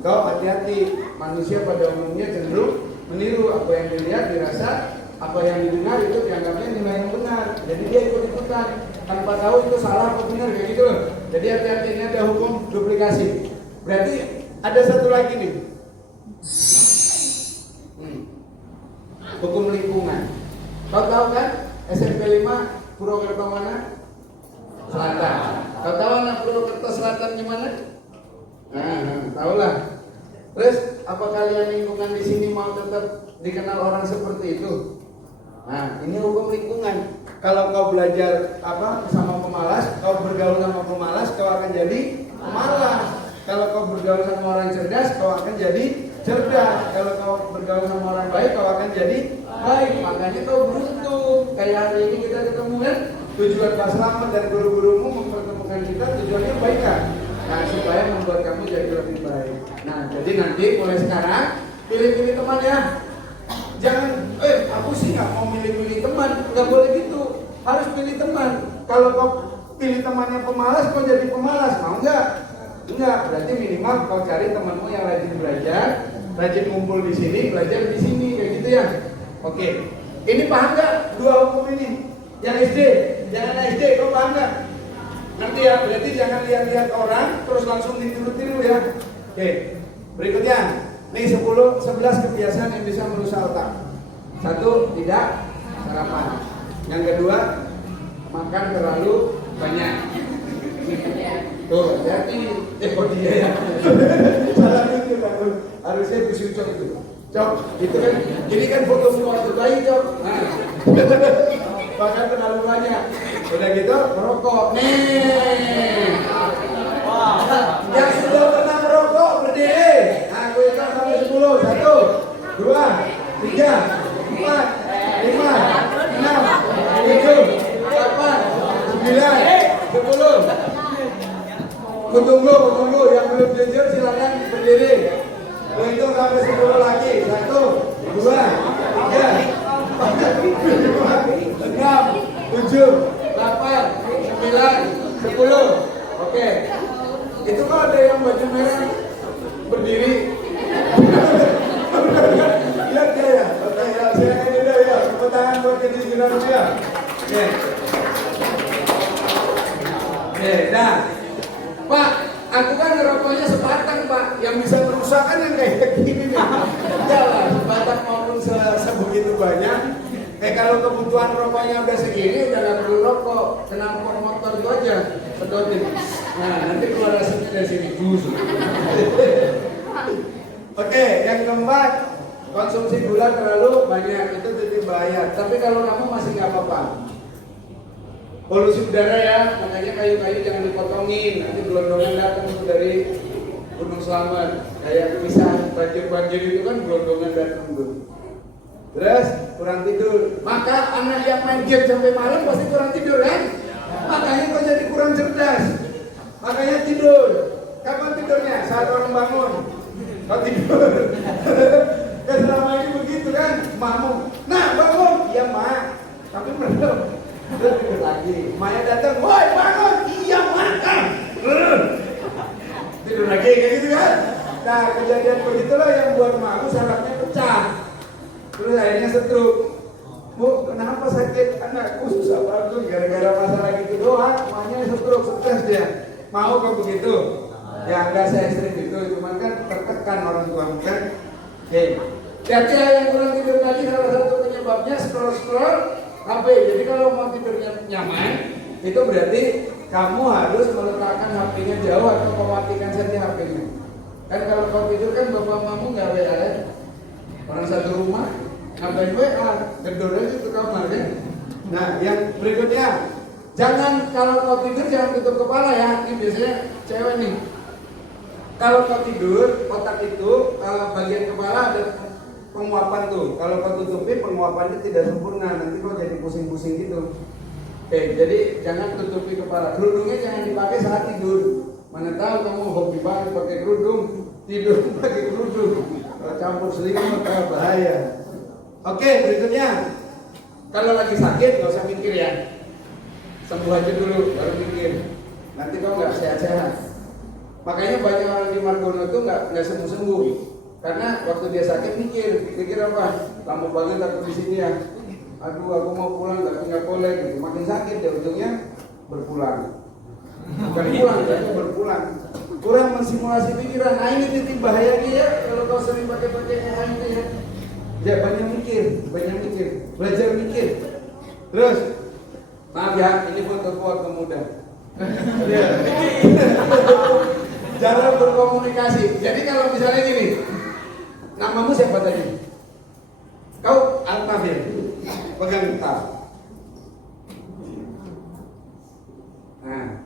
hati-hati. Manusia pada umumnya cenderung meniru apa yang dilihat, dirasa, apa yang didengar itu dianggapnya nilai yang benar. Jadi dia ikut-ikutan tanpa tahu itu salah atau benar kayak gitu. Jadi hati-hati, ini ada hukum duplikasi. Berarti ada satu lagi nih. Hukum lingkungan. Kau tahu kan SMP 5 Purwokerto mana? Selatan. Kau tahu anak Purwokerto Selatan gimana? Tahu lah. Terus apa kalian lingkungan di sini mau tetap dikenal orang seperti itu? Nah, ini hukum lingkungan. Kalau kau belajar sama pemalas, kau bergaul sama pemalas, kau akan jadi pemalas. Kalau kau bergaul sama orang cerdas, kau akan jadi cerdas. Kalau kau bergaul sama orang baik, kau akan jadi baik. Makanya kau beruntung. Kayak hari ini kita ketemu kan, tujuan Pak Slamet dan guru-gurumu mempertemukan dengan kita tujuannya baik kan? Nah, supaya membuat kamu jadi lebih baik. Nah, jadi nanti mulai sekarang pilih-pilih teman ya. Jangan, aku sih nggak mau milih-milih teman, nggak boleh gitu. Harus pilih teman. Kalau kau pilih temannya pemalas, kau jadi pemalas, mau nggak? Enggak, berarti minimal kau cari temanmu yang rajin belajar, rajin ngumpul di sini, belajar di sini, kayak gitu ya. Oke, ini paham nggak dua hukum ini? Yang SD, jangan SD, kau paham nggak? Nanti ya, berarti jangan lihat-lihat orang terus langsung ditiru-tiru ya. Oke, berikutnya, nih 11 kebiasaan yang bisa merusak otak. 1, tidak sarapan. Yang kedua, makan terlalu banyak. Tuh, berarti kok dia ya. Salah itu takut. Harusnya itu Cok itu. Cok, itu kan, ini kan foto waktu bayi Cok. Nah, makan terlalu banyak. Udah gitu, merokok. Nih. Wah, yang sudah pernah merokok berdiri. Nah, gue hitung sampai 10. 1, 2, 3, 4, 5, 6, 7, 8, 9, 10. Tunggu, yang belum jujur silakan berdiri. Gue hitung sampai 10 lagi. 1, 2, 3, 4, 5, 6, 7, 8, 9, 10. Oke. Itu kalau ada yang baju merah berdiri. Lihat dia ya. Oke, ya, silakan dulu ya. Tepuk tangan buat jadi juara dia. Oke. Oke, nah. Pak, aku kan ngerokoknya sebatang Pak. Yang bisa merusak kan yang kayak gini nih. Enggak lah, sebatang maupun sebegitu banyak. Kalau kebutuhan rokoknya udah segini, udah gak perlu rokok. Kena motor itu aja, sedotin. Nah, nanti keluar asapnya dari sini. Oke, yang keempat, konsumsi gula terlalu banyak, itu titik bahaya. Tapi kalau kamu masih nggak apa-apa. Polusi udara ya, makanya kayu-kayu jangan dipotongin. Nanti gelondongan datang dari Gunung Slamet. Kayak misal banjir-banjir itu kan gelondongan datang tuh. Terus kurang tidur. Maka anak yang main game sampai malam pasti kurang tidur kan? Makanya kau jadi kurang cerdas. Makanya tidur. Kapan tidurnya? Saat orang bangun. Kau tidur. Ya selama ini begitu kan? Mamu. Nah bangun. Iya mak. Tapi belum. Terus tidur lagi. Maya datang. Woi bangun. Iya mak. Tidur lagi kayak gitu kan? Nah kejadian begitulah yang buat mamu sarafnya pecah. Terus akhirnya stroke. Bu, kenapa sakit? Anakku susah bangun gara-gara masalah gitu doang. Makanya stroke, stres dia. Mau kok begitu? Ya enggak saya ekstrim gitu, cuman kan tertekan orang tua kan. Oke. Jadi yang kurang tidur tadi salah satu penyebabnya scroll HP. Jadi kalau mau tidurnya nyaman, itu berarti kamu harus meletakkan HP-nya jauh atau mematikan saja HP-nya. Kan kalau kau tidur kan bapak mamu nggak WA ya? Orang satu rumah ngapain WA, gedor aja ke kamar kan. Nah yang berikutnya, jangan kalau kau tidur jangan tutup kepala ya. Ini biasanya cewek nih. Kalau kau tidur, otak itu bagian kepala ada penguapan tuh. Kalau kau tutupi penguapannya tidak sempurna, nanti kau jadi pusing-pusing gitu. Oke, jadi jangan tutupi kepala. Kerudungnya jangan dipakai saat tidur. Mana tahu kamu hobi banget pakai kerudung, tidur pakai kerudung. Kalau campur selimut bahaya. Oke, berikutnya. Kalau lagi sakit nggak usah mikir ya. Sembuh aja dulu, baru mikir. Nanti kau nggak sehat-sehat. Makanya banyak orang di Margono itu nggak sembuh-sembuh. Karena waktu dia sakit mikir apa? Lama banget aku di sini ya. Aduh, aku mau pulang tapi nggak boleh. Gitu. Makin sakit ya ujungnya berpulang. Bukan pulang, tapi berpulang. Kurang mensimulasi pikiran. Nah ini titik bahaya dia kalau kau sering pakai AI itu ya. Ya banyak mikir, belajar mikir. Terus, maaf ya, ini foto pemuda. Cara berkomunikasi. Jadi kalau misalnya gini, namamu siapa tadi? Kau Altaf ya? Pegang tas. Nah,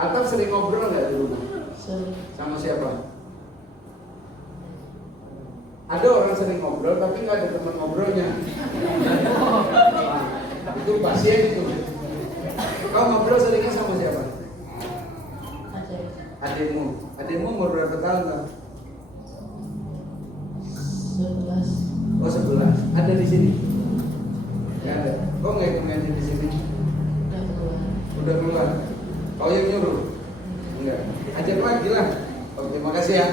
Altaf sering ngobrol nggak di rumah? Sama siapa? Ada orang sering ngobrol tapi nggak ada teman ngobrolnya. Nah, itu pasien itu. Kau ngobrol seringnya sama siapa? Adikmu umur berapa tahun Bang? 11. Oh 11. Ada di sini? Ya ada. Kok nggak ikut ngaji di sini? Udah keluar. Udah keluar. Kau yang nyuruh? Enggak. Ajar lagi lah. Oke, makasih ya.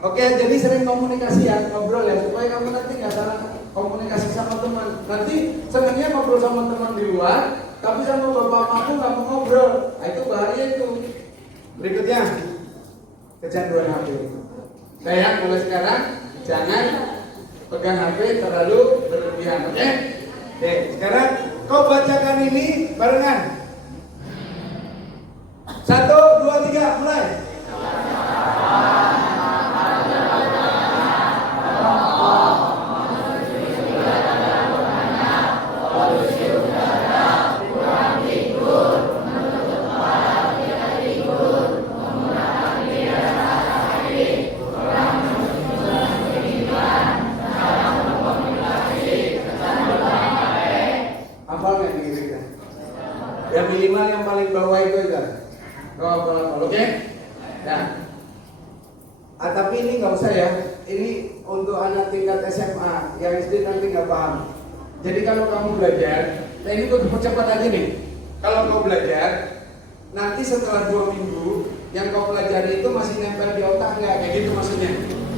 Oke, jadi sering komunikasi ya, ngobrol ya, supaya kamu nanti nggak salah komunikasi sama teman. Nanti senangnya ngobrol sama teman di luar, tapi sama bapak mamaku nggak mau ngobrol. Nah, itu bahaya itu. Berikutnya, kecanduan HP. Saya mulai sekarang jangan pegang HP terlalu berlebihan, oke? Oke, sekarang kau bacakan ini barengan. 1, 2, 3, mulai. Hafal nggak kira-kira? Ya minimal yang paling bawah itu aja. Kau hafal, oke? Nah, tapi ini nggak usah ya. Ini untuk anak tingkat SMA, yang SD nanti nggak paham. Jadi kalau kamu belajar, nah ini gue percepat aja nih. Kalau kau belajar, nanti setelah 2 minggu, yang kau pelajari itu masih nempel di otak nggak? Kayak gitu maksudnya.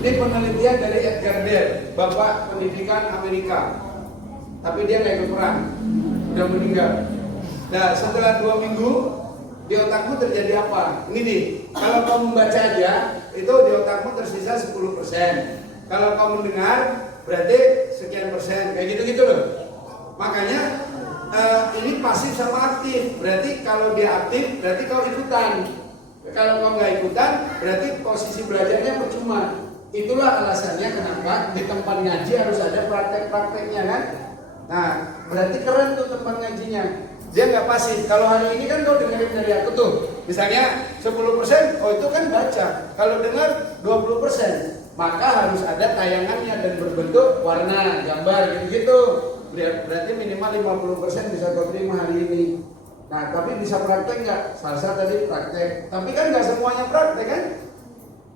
Ini penelitian dari Edgar Dale, Bapak Pendidikan Amerika. Tapi dia nggak ikut perang, udah meninggal. Nah setelah 2 minggu di otakmu terjadi apa? Ini nih, kalau kamu membaca aja, itu di otakmu tersisa 10%. Kalau kamu mendengar, berarti sekian persen, kayak gitu-gitu loh. Makanya ini pasif sama aktif. Berarti kalau dia aktif, berarti kau ikutan. Kalau kau nggak ikutan, berarti posisi belajarnya percuma. Itulah alasannya kenapa di tempat ngaji harus ada praktek-prakteknya kan. Nah, berarti keren tuh tempat ngajinya. Dia nggak pasif. Kalau hari ini kan kau dengerin dari aku tuh, misalnya 10%, oh itu kan baca. Kalau dengar 20%, maka harus ada tayangannya dan berbentuk warna, gambar gitu-gitu. Berarti minimal 50% bisa kau terima hari ini. Nah, tapi bisa praktek nggak? Salsa tadi praktek. Tapi kan nggak semuanya praktek kan?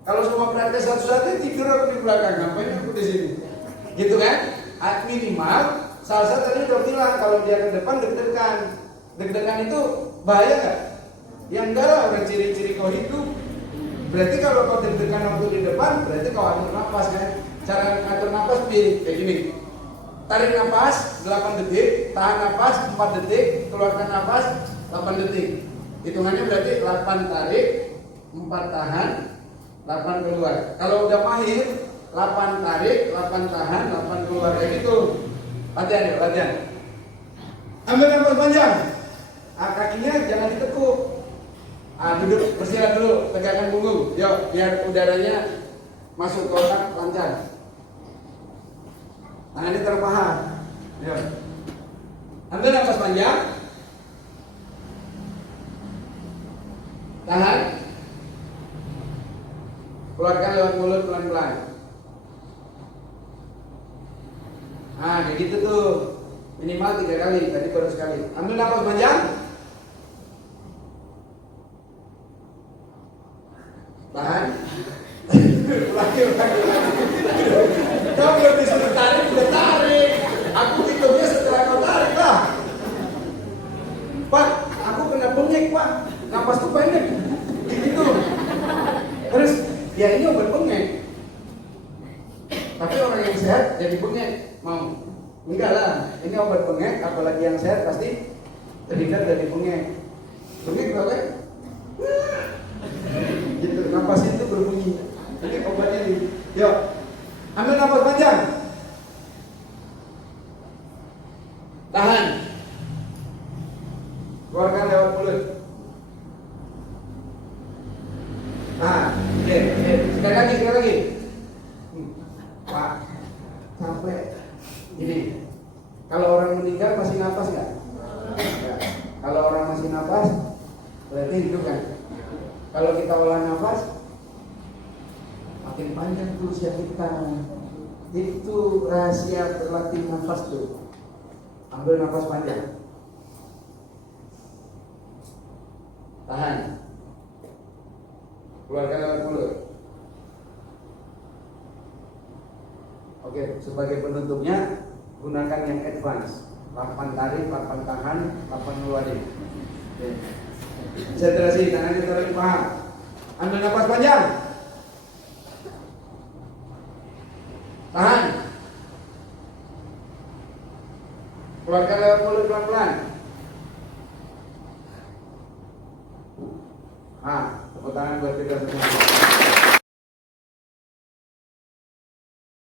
Kalau semua praktek satu-satu tidur aku di belakang, ngapain aku di sini? Gitu kan? Minimal Salsa tadi udah bilang kalau dia ke depan deg-degan. Deg-degan itu bahaya nggak? Ya enggak lah, orang ciri-ciri kau hidup. Berarti kalau kau deg-degan waktu di depan, berarti kau atur nafas kan? Cara atur nafas kayak gini. Tarik nafas 8 detik, tahan nafas 4 detik, keluarkan nafas 8 detik. Hitungannya berarti 8 tarik, 4 tahan, 8 keluar. Kalau udah mahir, 8 tarik, 8 tahan, 8 keluar kayak gitu. Latihan ya, latihan. Ambil nafas panjang. Kakinya jangan ditekuk. Duduk, bersila dulu, tegakkan punggung. Yuk, biar udaranya masuk ke otak lancar. Nah ini terpahat. Yuk. Ambil nafas panjang. Tahan. Keluarkan lewat mulut pelan-pelan. Nah kayak gitu tuh. Minimal 3 kali, tadi baru sekali. Ambil nafas panjang. Tahan. Ulangi. Kau belum disuruh tarik, udah tarik. Aku hitungnya setelah kau tarik lah. Pak, aku kena bengek pak. Napas tuh pendek. Gitu. Terus, ya ini obat bengek. Tapi orang yang sehat jadi bengek. Mau? Enggak lah. Ini obat bengek, apalagi yang sehat pasti terhindar dari bengek. Bengek berapa? Gitu, napas itu berbunyi. Ini obatnya nih. Yuk, ambil napas panjang. Tahan. Keluarkan lewat mulut. Nah, sekali lagi. Pak, capek. Gini, kalau orang meninggal masih napas nggak? Kalau orang masih napas, berarti hidup kan? Kalau kita olah nafas, makin panjang tuh usia kita. Itu rahasia berlatih nafas tuh. Ambil nafas panjang. Tahan. Keluarkan lewat mulut. Oke, sebagai penutupnya gunakan yang advance. 8 tarik, 8 tahan, 8 ngeluarin. Oke. Konsentrasi, tangannya tarik di paha. Ambil nafas panjang. Tahan. Keluarkan lewat mulut pelan-pelan. Tepuk tangan buat kita semua.